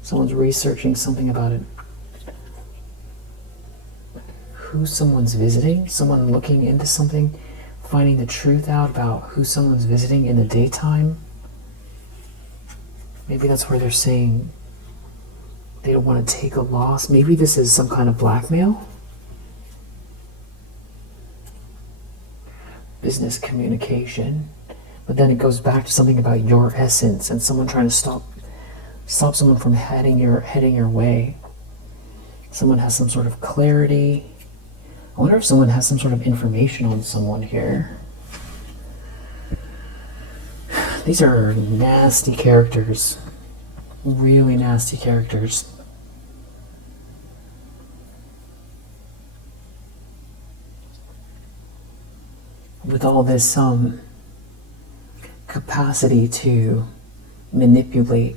Someone's researching something about it. Who someone's visiting, someone looking into something, finding the truth out about who someone's visiting in the daytime. Maybe that's where they're saying they don't want to take a loss. Maybe this is some kind of blackmail. Business communication. But then it goes back to something about your essence and someone trying to stop someone from heading your way. Someone has some sort of clarity. I wonder if someone has some sort of information on someone here. These are nasty characters. Really nasty characters. With all this capacity to manipulate,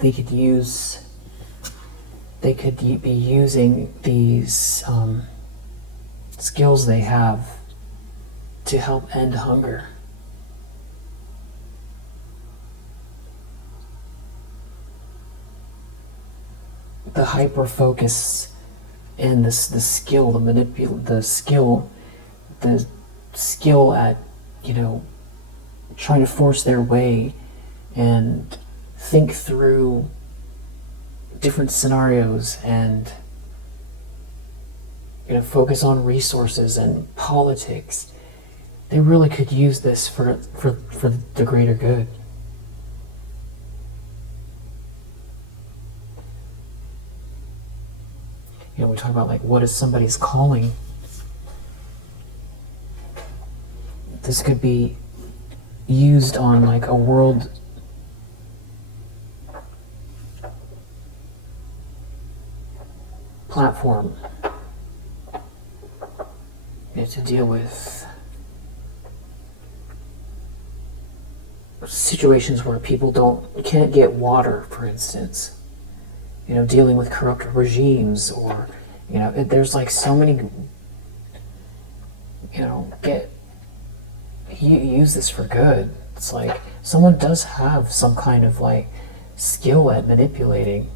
they could be using these skills they have to help end hunger. The hyper focus and the skill, the skill at trying to force their way and think through different scenarios and focus on resources and politics. They really could use this for the greater good. We talk about what is somebody's calling. This could be used on a world platform to deal with situations where people can't get water, for instance. Dealing with corrupt regimes, or there's so many. Use this for good. It's someone does have some kind of skill at manipulating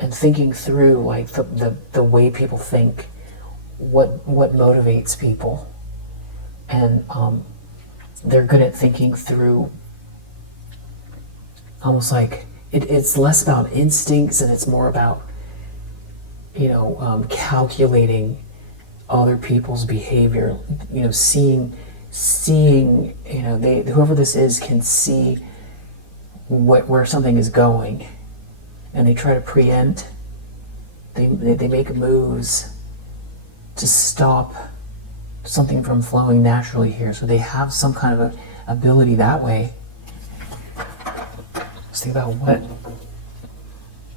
and thinking through the way people think, what motivates people, and they're good at thinking through almost it's less about instincts and it's more about calculating other people's behavior, seeing whoever this is can see where something is going, and they try to preempt. They make moves to stop something from flowing naturally here, so they have some kind of ability that way. Let's think about what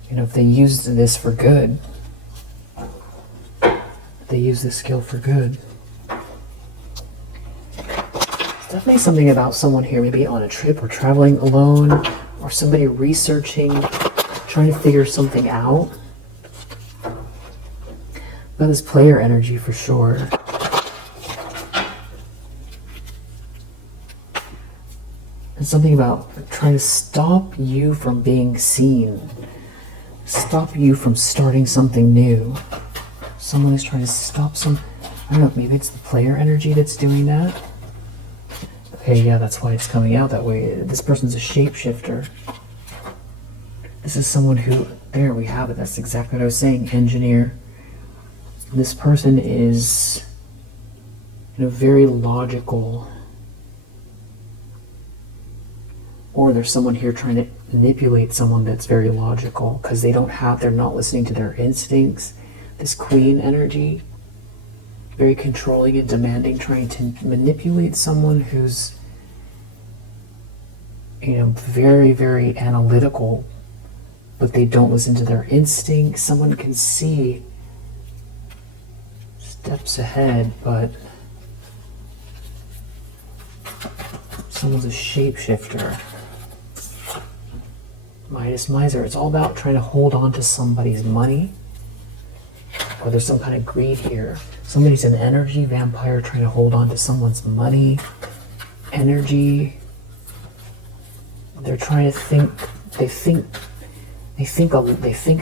if they used this for good. They use this skill for good. It's definitely something about someone here, maybe on a trip or traveling alone, or somebody researching, trying to figure something out. About this player energy for sure. There's something about trying to stop you from being seen. Stop you from starting something new. Someone is trying to stop I don't know, maybe it's the player energy that's doing that. Okay, yeah, that's why it's coming out that way. This person's a shapeshifter. This is someone who, there we have it, that's exactly what I was saying, engineer. This person is very logical, or there's someone here trying to manipulate someone that's very logical because they're not listening to their instincts. This queen energy, very controlling and demanding, trying to manipulate someone who's very, very analytical, but they don't listen to their instincts. Someone can see steps ahead, but someone's a shapeshifter. Midas Miser. It's all about trying to hold on to somebody's money, or there's some kind of greed here. Somebody's an energy vampire trying to hold on to someone's money, energy. They're trying to think. They think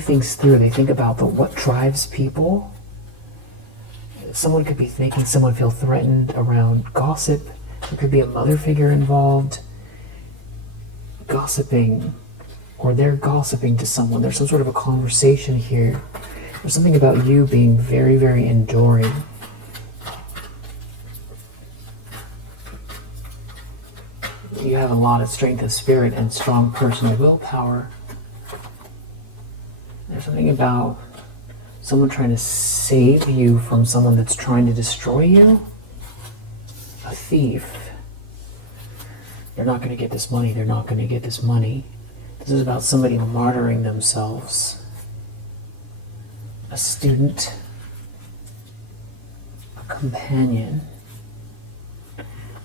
things through. They think about what drives people. Someone could be making someone feel threatened around gossip. There could be a mother figure involved, gossiping, or they're gossiping to someone. There's some sort of a conversation here. There's something about you being very, very enduring. You have a lot of strength of spirit and strong personal willpower. There's something about someone trying to save you from someone that's trying to destroy you. A thief. They're not going to get this money. They're not going to get this money. This is about somebody martyring themselves. A student. A companion.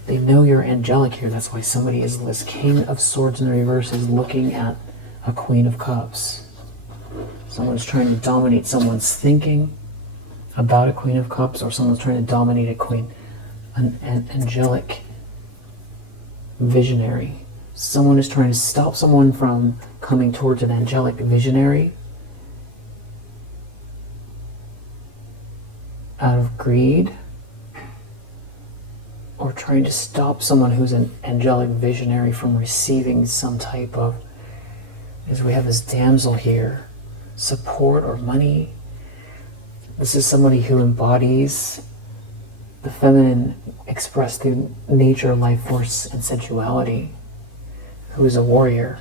They know you're angelic here. That's why somebody is this King of Swords in the reverse is looking at a Queen of Cups. Someone's trying to dominate someone's thinking about a Queen of Cups, or someone's trying to dominate a queen, an angelic visionary. Someone is trying to stop someone from coming towards an angelic visionary out of greed, or trying to stop someone who's an angelic visionary from receiving some type of, as we have this damsel here, support or money. This is somebody who embodies the feminine expressed through nature, life force, and sensuality, who is a warrior,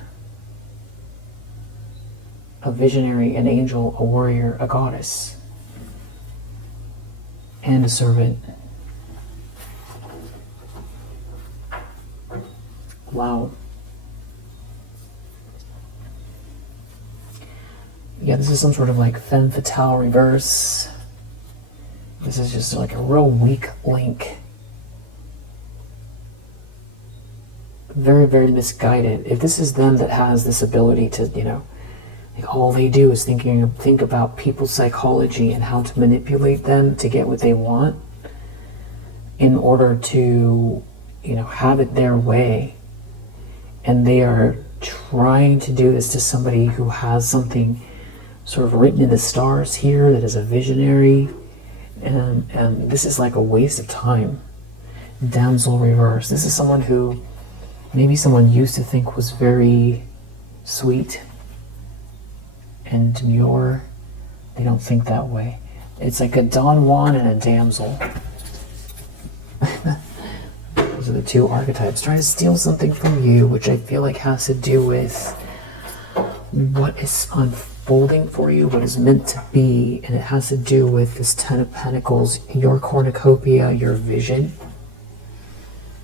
a visionary, an angel, a warrior, a goddess, and a servant. Wow. Yeah, this is some sort of like femme fatale reverse. This is just like a real weak link. Very, very misguided. If this is them that has this ability to, like all they do is think about people's psychology and how to manipulate them to get what they want in order to, have it their way. And they are trying to do this to somebody who has something sort of written in the stars here that is a visionary, and this is like a waste of time. Damsel reverse. This is someone who maybe someone used to think was very sweet and demure. They don't think that way. It's like a Don Juan and a damsel. Those are the two archetypes. Trying to steal something from you, which I feel like has to do with what is unfolding for you, what is meant to be, and it has to do with this Ten of Pentacles, your cornucopia, your vision.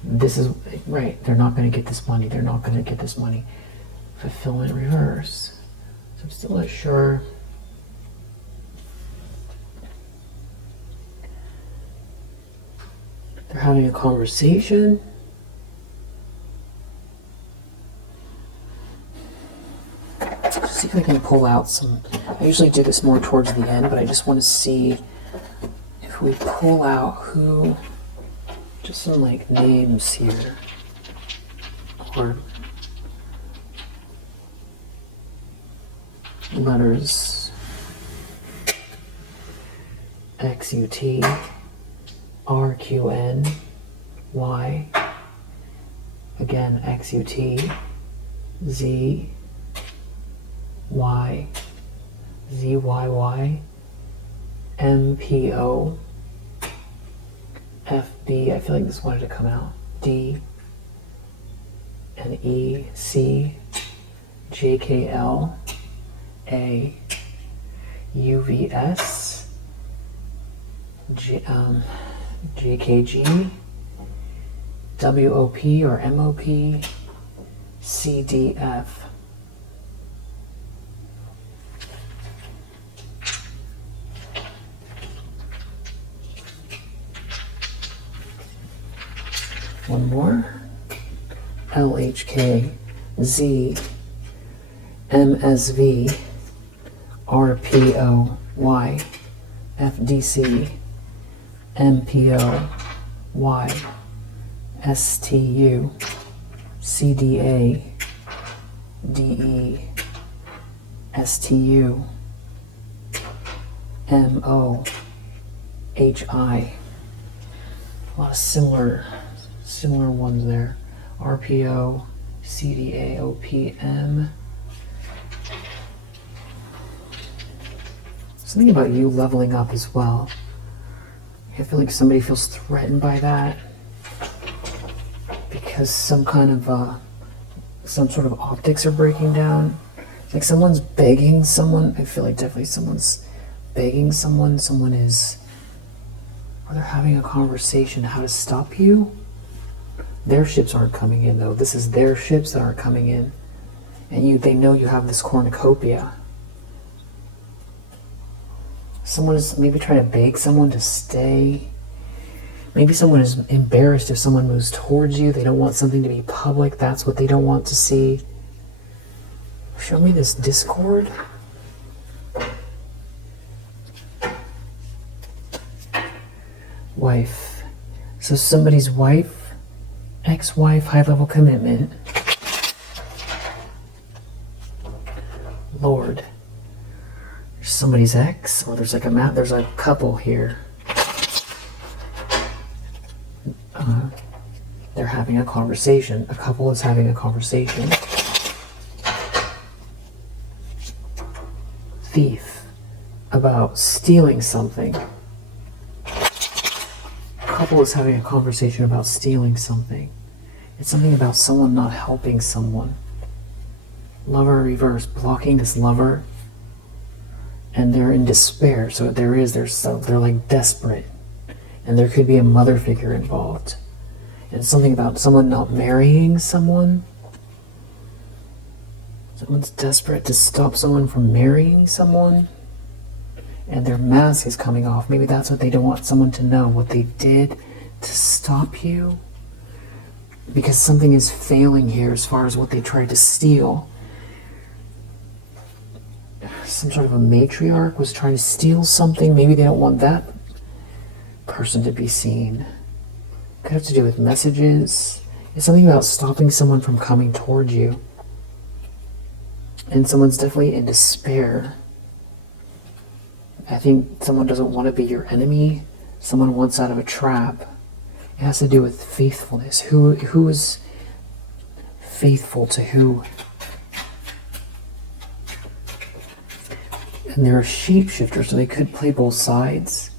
This is, right, they're not going to get this money, they're not going to get this money. Fulfillment reverse. So I'm still not sure. They're having a conversation. Just see if I can pull out some. I usually do this more towards the end, but I just want to see if we pull out who. Just some like names here. or letters XUT RQNY, again XUT Z Y ZYY MPO FB, I feel like this wanted to come out, D and E C JKL A UVS JKG WOP or MOP CDF. One more. LHK Z MSV RPOY FDC MPO Y STU CDA DE STU MO HI. A lot of similar ones there. RPO CDA OPM. Something about you leveling up as well. I feel like somebody feels threatened by that because some sort of optics are breaking down. Like someone's begging someone. I feel like definitely someone's begging someone. Someone is, or they're having a conversation how to stop you. Their ships aren't coming in though. This is their ships that aren't coming in, and they know you have this cornucopia. Someone is maybe trying to beg someone to stay. Maybe someone is embarrassed if someone moves towards you. They don't want something to be public. That's what they don't want to see. Show me this discord. Wife. So somebody's wife, ex-wife, high-level commitment. Lord. There's somebody's ex, or there's like there's a couple here. They're having a conversation. A couple is having a conversation. Thief. About stealing something. A couple is having a conversation about stealing something. It's something about someone not helping someone. Lover reverse, blocking this lover. And they're in despair. So they're like desperate. And there could be a mother figure involved. And something about someone not marrying someone. Someone's desperate to stop someone from marrying someone. And their mask is coming off. Maybe that's what they don't want someone to know. What they did to stop you. Because something is failing here as far as what they tried to steal. Some sort of a matriarch was trying to steal something. Maybe they don't want that person to be seen. Could have to do with messages. It's something about stopping someone from coming towards you. And someone's definitely in despair. I think someone doesn't want to be your enemy. Someone wants out of a trap. It has to do with faithfulness. Who is faithful to who? And they're a shapeshifter, so they could play both sides.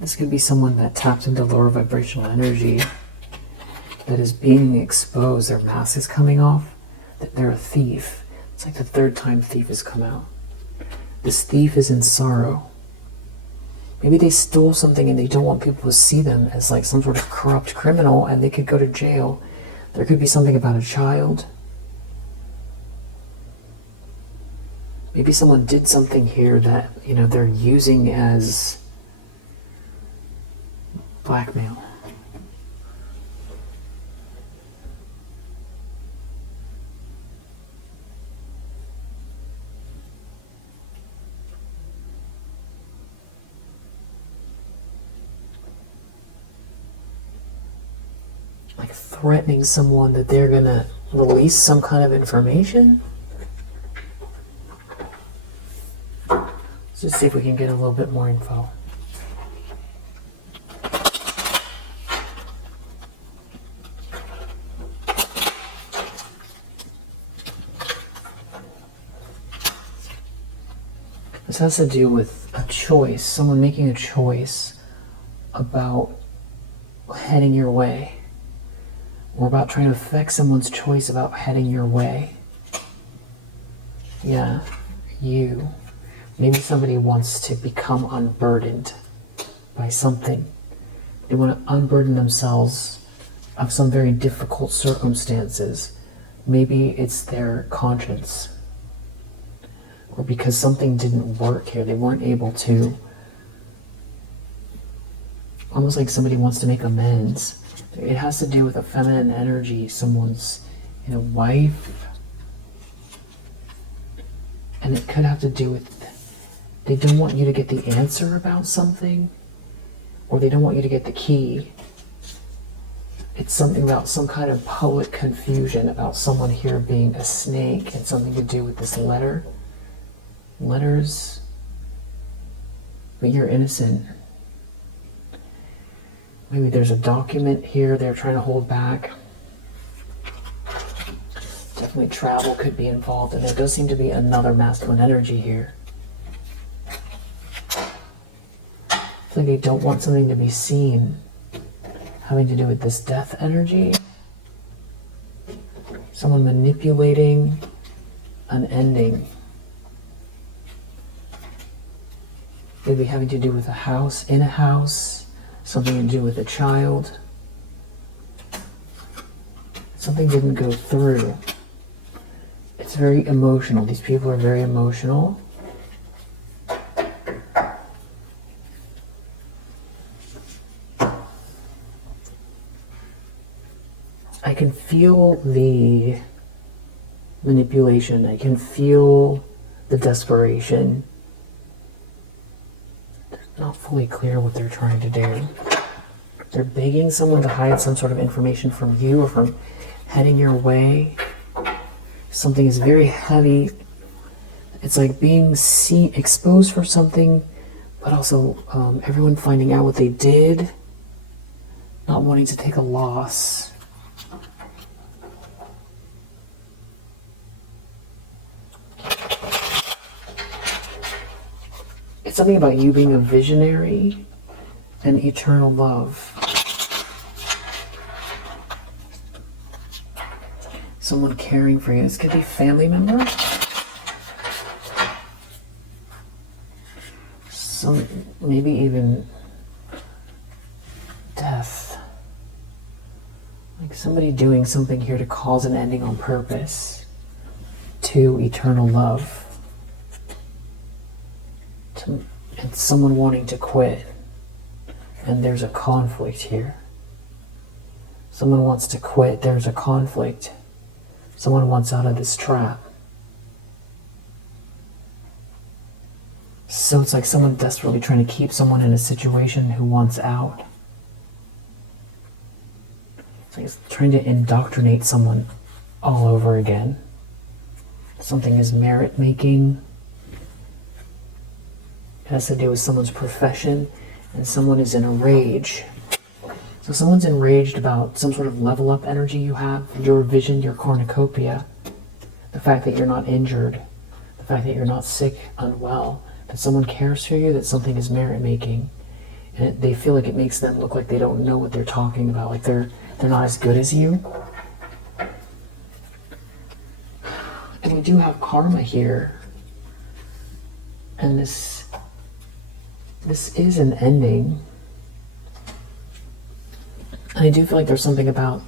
This could be someone that taps into lower vibrational energy, that is being exposed. Their mask is coming off, that they're a thief. It's like the third time thief has come out. This thief is in sorrow. Maybe they stole something and they don't want people to see them as like some sort of corrupt criminal, and they could go to jail. There could be something about a child. Maybe someone did something here that, they're using as blackmail. Like threatening someone that they're gonna release some kind of information. Let's just see if we can get a little bit more info. This has to do with a choice, someone making a choice about heading your way, or about trying to affect someone's choice about heading your way. Yeah, you. Maybe somebody wants to become unburdened by something. They want to unburden themselves of some very difficult circumstances. Maybe it's their conscience. Or because something didn't work here, they weren't able to. Almost like somebody wants to make amends. It has to do with a feminine energy. Someone's, wife. And it could have to do with, they don't want you to get the answer about something, or they don't want you to get the key. It's something about some kind of public confusion about someone here being a snake, and something to do with this letters, but you're innocent. Maybe there's a document here they're trying to hold back. Definitely travel could be involved, and there does seem to be another masculine energy here. I feel like they don't want something to be seen having to do with this death energy. Someone manipulating an ending. Maybe having to do with a house, in a house, something to do with a child. Something didn't go through. It's very emotional. These people are very emotional. I can feel the manipulation. I can feel the desperation. Not fully clear what they're trying to do. They're begging someone to hide some sort of information from you, or from heading your way. Something is very heavy. It's like being exposed for something, but also everyone finding out what they did, not wanting to take a loss. It's something about you being a visionary and eternal love. Someone caring for you. This could be a family member. Maybe even death. Like somebody doing something here to cause an ending on purpose to eternal love. And someone wanting to quit, and there's a conflict here. Someone wants to quit, there's a conflict. Someone wants out of this trap. So it's like someone desperately trying to keep someone in a situation who wants out. It's like it's trying to indoctrinate someone all over again. Something is merit making. It has to do with someone's profession, and someone is in a rage. So someone's enraged about some sort of level up energy you have, your vision, your cornucopia, the fact that you're not injured, the fact that you're not sick, unwell, that someone cares for you, that something is merit making, and they feel like it makes them look like they don't know what they're talking about, like they're not as good as you. And we do have karma here, and this is an ending. And I do feel like there's something about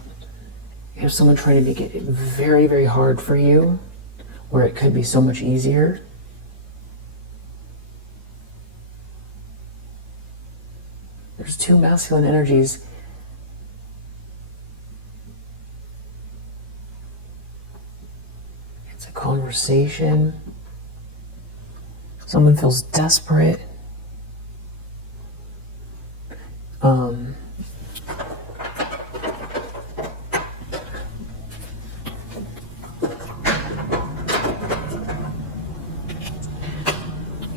someone trying to make it very, very hard for you, where it could be so much easier. There's two masculine energies. It's a conversation. Someone feels desperate.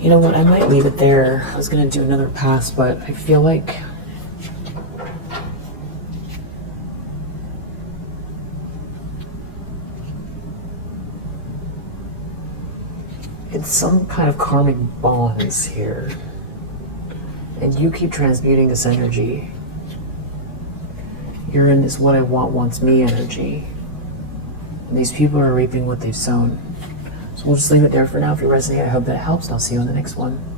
You know what, I might leave it there. I was gonna do another pass, but I feel like it's some kind of karmic bonds here. And you keep transmuting this energy. You're in this what I want wants me energy. And these people are reaping what they've sown. So we'll just leave it there for now. If you resonate, I hope that helps. And I'll see you on the next one.